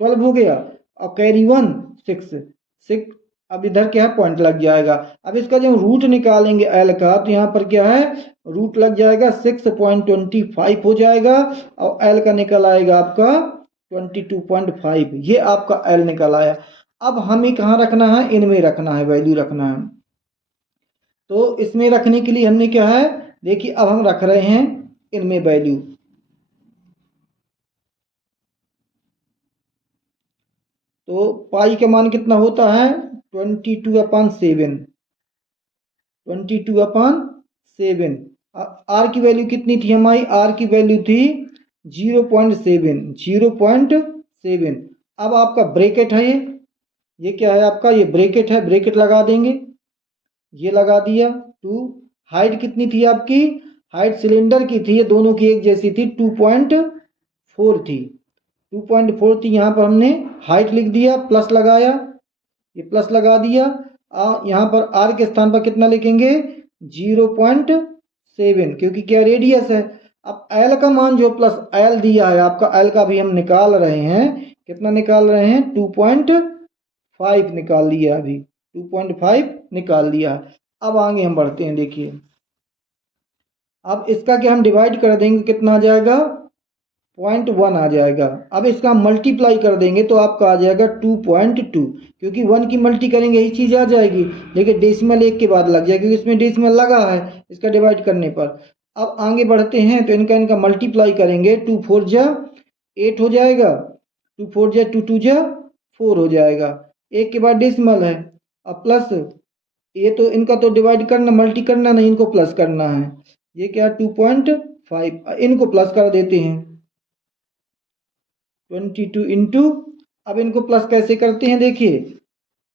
12 हो गया, और कैरी 1 6। अब इधर क्या है पॉइंट लग जाएगा। अब इसका जब रूट निकालेंगे एल का, तो यहाँ पर क्या है रूट लग जाएगा 6.25 हो जाएगा, और एल का निकल आएगा आपका 22.5, ये आपका एल निकल आया। अब हमें कहाँ रखना है, इनमें रखना है, वैल्यू रखना है। तो इसमें रखने के लिए हमने क्या है, देखिए अब हम रख रहे हैं इनमें वैल्यू, तो पाई का मान कितना होता है 22/7। आर की वैल्यू कितनी थी हमारी, आर की वैल्यू थी 0.7। अब आपका ब्रैकेट है, ये क्या है आपका, ये ब्रैकेट है, ब्रैकेट लगा देंगे, ये लगा दिया 2। हाइट कितनी थी आपकी, हाइट सिलेंडर की थी, ये दोनों की एक जैसी थी, 2.4 थी, 2.4 थी। यहाँ पर हमने हाइट लिख दिया, प्लस लगाया, ये प्लस लगा दिया। यहाँ पर आर के स्थान पर कितना लिखेंगे, 0.7, क्योंकि क्या रेडियस है। अब एल का मान जो प्लस एल दिया है आपका, एल का भी हम निकाल रहे हैं, कितना निकाल रहे हैं, 2.5 निकाल लिया, अभी 2.5 निकाल लिया। अब आगे हम बढ़ते हैं, देखिए अब इसका क्या हम डिवाइड कर देंगे, कितना आ जाएगा, 0.1 आ जाएगा। अब इसका मल्टीप्लाई कर देंगे तो आपका आ जाएगा 2.2, क्योंकि 1 की मल्टी करेंगे यही चीज़ आ जाएगी, लेकिन डेसिमल 1 के बाद लग जाएगा, क्योंकि इसमें डेसिमल लगा है इसका डिवाइड करने पर। अब आगे बढ़ते हैं तो इनका मल्टीप्लाई करेंगे, 2 4 जा 8 हो जाएगा, 2 4 जा 2 2 जा 4 हो जाएगा, 1 के बाद डेसिमल है। अब प्लस, ये तो इनका तो डिवाइड करना, मल्टी करना नहीं, इनको प्लस करना है। ये क्या 2.5, इनको प्लस कर देते हैं, 22 इंटू, अब इनको प्लस कैसे करते हैं, देखिए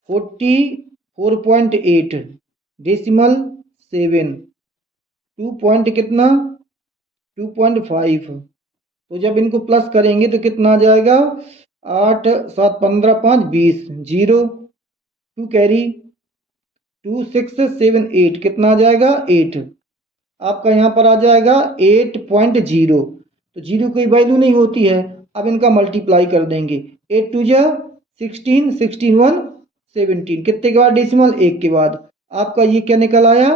44.8 डेसिमल 7, 2 पॉइंट कितना 2.5, तो जब इनको प्लस करेंगे तो कितना आ जाएगा, 8 7 15 5 20, 0 2 कैरी, 2 6 7 8, कितना आ जाएगा 8, आपका यहाँ पर आ जाएगा 8.0, तो 0 कोई वैल्यू नहीं होती है। अब इनका मल्टीप्लाई कर देंगे, 8 2 जा 16, 16 1 17, कितने के बाद डेसिमल 1 के बाद, आपका ये क्या निकल आया,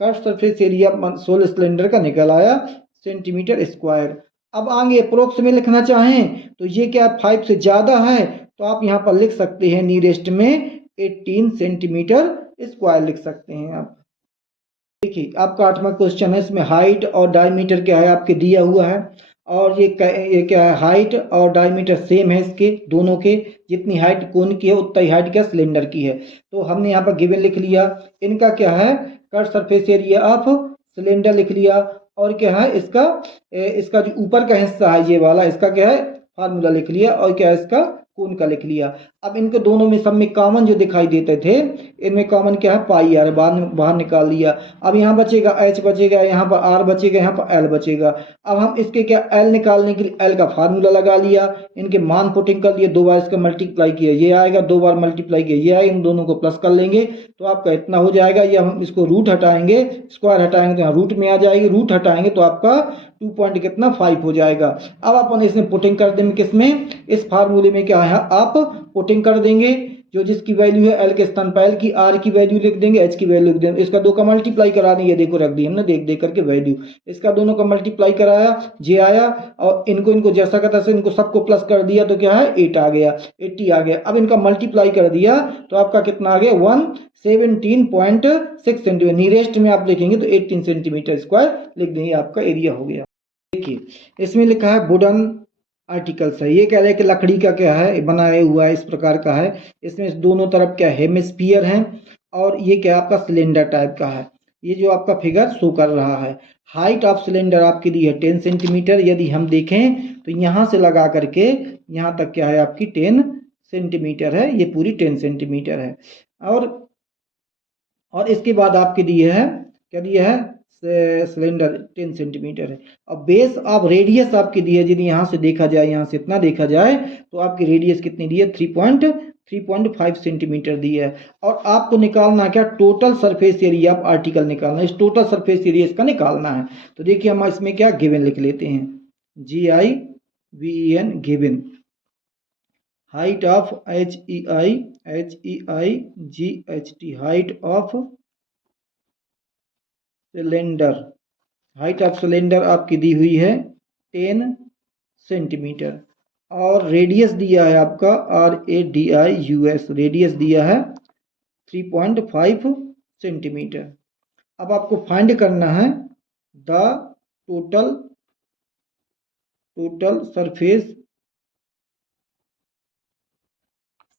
curve surface area solar cylinder का निकल आया सेंटीमीटर स्क्वायर। अब आगे अप्रोक्स में लिखना चाहें तो ये क्या 5 से ज़्यादा है, तो आप यहाँ पर लिख सकते हैं नियरेस्ट में 18 सेंटीमीटर स्क्वायर लिख सकते हैं आप। देखिए आपका 8वां क्वेश्चन है, इसमें हाइट और डायमीटर क्या है आपके दिया हुआ है, और ये क्या है, हाइट और डायमीटर सेम है इसके दोनों के, जितनी हाइट कोन की है उतना ही हाइट क्या सिलेंडर की है। तो हमने यहाँ पर गिवन लिख लिया, इनका क्या है, curve surface area of cylinder लिख लिया, और क्या है इसका जो ऊपर का हिस्सा है ये वाला, इसका क्या है फार्मूला लिख लिया, और क्या है इसका कोण का लिख लिया। अब इनको दोनों में सब में कॉमन जो दिखाई देते थे, इनमें कॉमन क्या है, पाई आर, बाहर निकाल लिया। अब यहाँ बचेगा एच बचेगा, यहाँ पर आर बचेगा, यहाँ पर एल बचेगा। अब हम इसके क्या एल निकालने के लिए एल का फार्मूला लगा लिया, इनके मान पुटिंग कर लिए, 2 बार इसका मल्टीप्लाई किया ये आएगा, 2 बार मल्टीप्लाई किया ये आएगा, इन दोनों को प्लस कर लेंगे तो आपका इतना हो जाएगा। ये हम इसको रूट हटाएंगे, स्क्वायर हटाएंगे तो यहाँ रूट में आ जाएगी, रूट हटाएंगे तो आपका 2 पॉइंट कितना 5 हो जाएगा। अब अपन इसमें पुटिंग कर देंगे, किसमें, इस फार्मूले में क्या है आप पुटिंग कर देंगे, जो जिसकी वैल्यू है एल के स्थान पर एल की, आर की वैल्यू लिख देंगे, एच की वैल्यू लिख देंगे, इसका 2 का मल्टीप्लाई करा देंगे, देखो रख दी हमने देख देख करके वैल्यू, इसका दोनों का मल्टीप्लाई कराया जे आया, और इनको जैसा का तैसा इनको सबको प्लस कर दिया तो क्या है 8 आ गया, 80 आ गया। अब इनका मल्टीप्लाई कर दिया तो आपका कितना आ गया 117.6 सेंटीमीटर, नियरेस्ट में आप लिखेंगे तो 18 सेंटीमीटर स्क्वायर लिख देंगे, आपका एरिया हो गया। देखिए इसमें लिखा है वुडन आर्टिकल्स है, ये कह रहे हैं कि लकड़ी का क्या है बनाया हुआ है, इस प्रकार का है, इसमें दोनों तरफ क्या हेमिस्फीयर है, और ये क्या आपका सिलेंडर टाइप का है, ये जो आपका फिगर शो कर रहा है। हाइट ऑफ सिलेंडर आपकी दी है 10 सेंटीमीटर, यदि हम देखें तो यहाँ से लगा करके यहाँ तक क्या है आपकी 10 सेंटीमीटर है, ये पूरी 10 सेंटीमीटर है। और इसके बाद आपके दिए है, क्या दिया है, सिलेंडर 10 सेंटीमीटर है। अब बेस ऑफ रेडियस आपकी दी है, यदि यहाँ से देखा जाए, यहाँ से इतना देखा जाए तो आपकी रेडियस कितनी दी है 3.5 सेंटीमीटर दी है। और आपको निकालना क्या, total surface area of article निकालना है, इस टोटल सरफेस एरिया इसका निकालना है। तो देखिए हम इसमें क्या गिवन लिख लेते हैं, GIVEN given, height of HEIGHT height of cylinder, height of cylinder आपकी दी हुई है 10 सेंटीमीटर, और रेडियस दिया है आपका RADIUS, रेडियस दिया है 3.5 सेंटीमीटर। अब आपको फाइंड करना है the total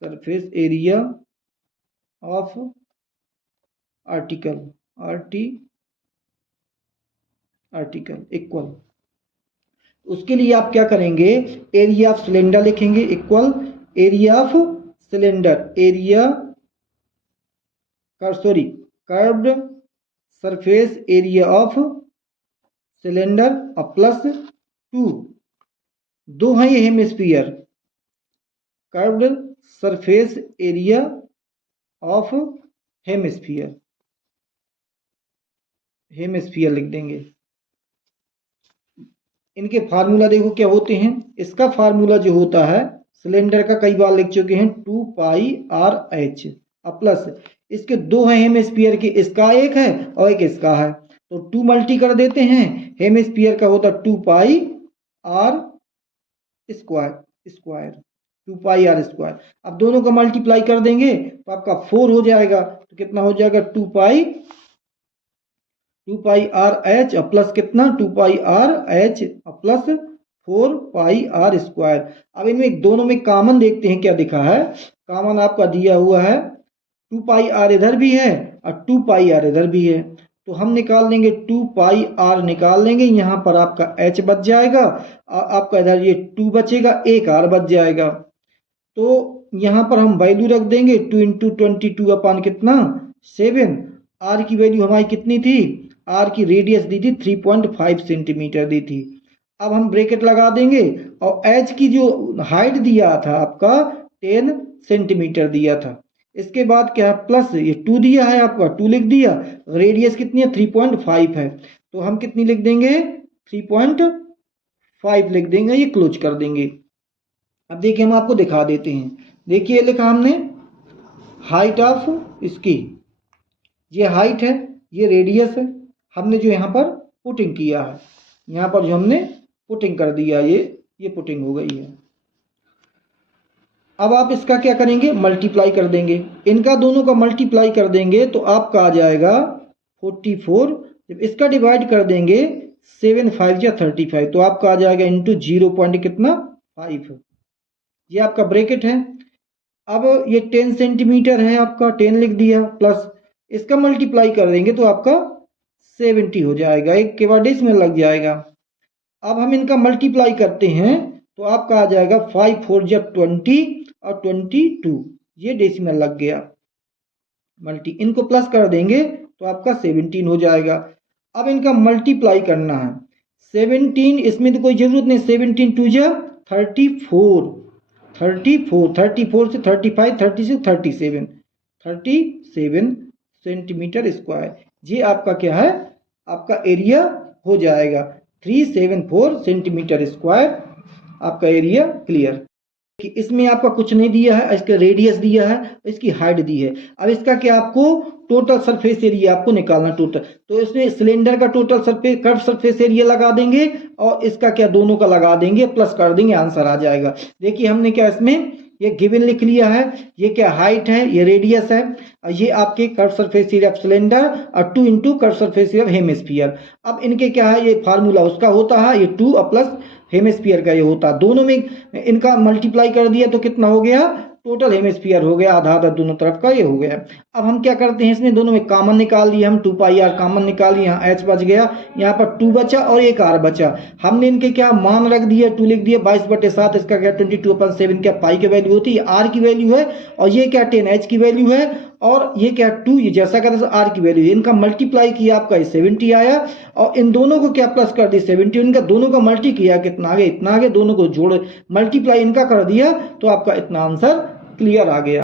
surface area of article equal, उसके लिए आप क्या करेंगे, एरिया ऑफ सिलेंडर लिखेंगे equal area of cylinder, curved surface area of cylinder और प्लस 2, दो हैं ये hemisphere, curved surface area of hemisphere, hemisphere लिख देंगे। इनके फार्मूला देखो क्या होते हैं। इसका फार्मूला जो होता है सिलेंडर का कई बार लिख चुके हैं 2 पाई आर एच, अब प्लस इसके दो हैं हेमिस्फीयर के, इसका एक है और एक इसका है, तो 2 मल्टी कर देते हैं। हेमिस्फीयर का होता 2 pi are square 2 pi are square. अब दोनों का मल्टीप्लाई कर देंगे तो आपका 4 हो जाएगा। तो कितना हो जाएगा 2 पाई आर एच और प्लस कितना 2 पाई आर एच और प्लस 4 पाई आर स्क्वायर। अब इनमें दोनों में कॉमन देखते हैं क्या दिखा है। कॉमन आपका दिया हुआ है 2 पाई आर इधर भी है और 2 पाई आर इधर भी है, तो हम निकाल लेंगे 2 पाई आर निकाल लेंगे, यहाँ पर आपका h बच जाएगा और आपका इधर ये 2 बचेगा, एक r बच जाएगा। तो यहाँ पर हम वैल्यू रख देंगे 2 इंटू 22 अपान कितना 7। r की वैल्यू हमारी कितनी थी, r की रेडियस दी थी 3.5 सेंटीमीटर दी थी। अब हम ब्रैकेट लगा देंगे और h की जो हाइट दिया था आपका 10 सेंटीमीटर दिया था। इसके बाद क्या है प्लस ये 2 दिया है आपका, 2 लिख दिया। रेडियस कितनी है 3.5 है, तो हम कितनी लिख देंगे 3.5 लिख देंगे, ये क्लोज कर देंगे। अब देखिए हम आपको दिखा देते हैं। देखिए लिखा हमने हाइट ऑफ इसकी, ये हाइट है, ये रेडियस है, हमने जो यहाँ पर पुटिंग किया है, यहाँ पर जो हमने पुटिंग कर दिया, ये पुटिंग हो गई है। अब आप इसका क्या करेंगे मल्टीप्लाई कर देंगे, इनका दोनों का मल्टीप्लाई कर देंगे तो आपका आ जाएगा 44। जब इसका डिवाइड कर देंगे 7 5 या 35, तो आपका आ जाएगा इंटू 0 कितना 5, ये आपका ब्रैकेट है। अब ये 10 सेंटीमीटर है आपका, 10 लिख दिया, प्लस इसका मल्टीप्लाई कर देंगे तो आपका 70 हो जाएगा, एक के बाद डेसिमल लग जाएगा। अब हम इनका मल्टीप्लाई करते हैं तो आपका आ जाएगा 5 4 या 20 और 22, ये डेसिमल लग गया मल्टी, इनको प्लस कर देंगे तो आपका 17 हो जाएगा। अब इनका मल्टीप्लाई करना है 17, इसमें तो कोई जरूरत नहीं, 17 2 जा 34 से 35 36 37 सेंटीमीटर स्क्वायर, ये आपका क्या है आपका एरिया हो जाएगा 374 सेंटीमीटर स्क्वायर, आपका एरिया क्लियर। कि इसमें आपका कुछ नहीं दिया है, इसका रेडियस दिया है, इसकी हाइट दी है। अब इसका क्या आपको टोटल सरफेस एरिया आपको निकालना टोटल, तो इसमें सिलेंडर का total surface curve surface area लगा देंगे और इसका क्या दोनों का लगा देंगे, प्लस कर देंगे, आंसर आ जाएगा। देखिए हमने क्या इसमें ये गिवन लिख लिया है, ये क्या हाइट है, ये रेडियस है, और ये आपके curve surface area of cylinder और 2 into curve surface area of hemisphere. अब इनके क्या है, ये फार्मूला उसका होता है, ये 2 और प्लस हेमिस्फीयर का ये होता है, दोनों में इनका मल्टीप्लाई कर दिया तो कितना हो गया टोटल हेमिस्फीयर हो गया, आधा आधा दोनों तरफ का ये हो गया। अब हम क्या करते हैं इसमें दोनों में कॉमन निकाल लिया, हम 2 पाई आर कॉमन निकाल लिया, यहाँ h बच गया, यहाँ पर 2 बचा और एक r बचा। हमने इनके क्या मान रख दिया 2 लिख दिया, 22/7, इसका क्या 22/7 क्या पाई की वैल्यू होती है, r की वैल्यू है, और ये क्या 10h की वैल्यू है, और ये क्या 2, ये जैसा का तैसा r की वैल्यू है। इनका मल्टीप्लाई किया आपका 70 आया, और इन दोनों को क्या प्लस कर दी 70, इनका दोनों का मल्टी किया कितना आ गया इतना आ गया, दोनों को जोड़ मल्टीप्लाई इनका कर दिया तो आपका इतना आंसर क्लियर आ गया।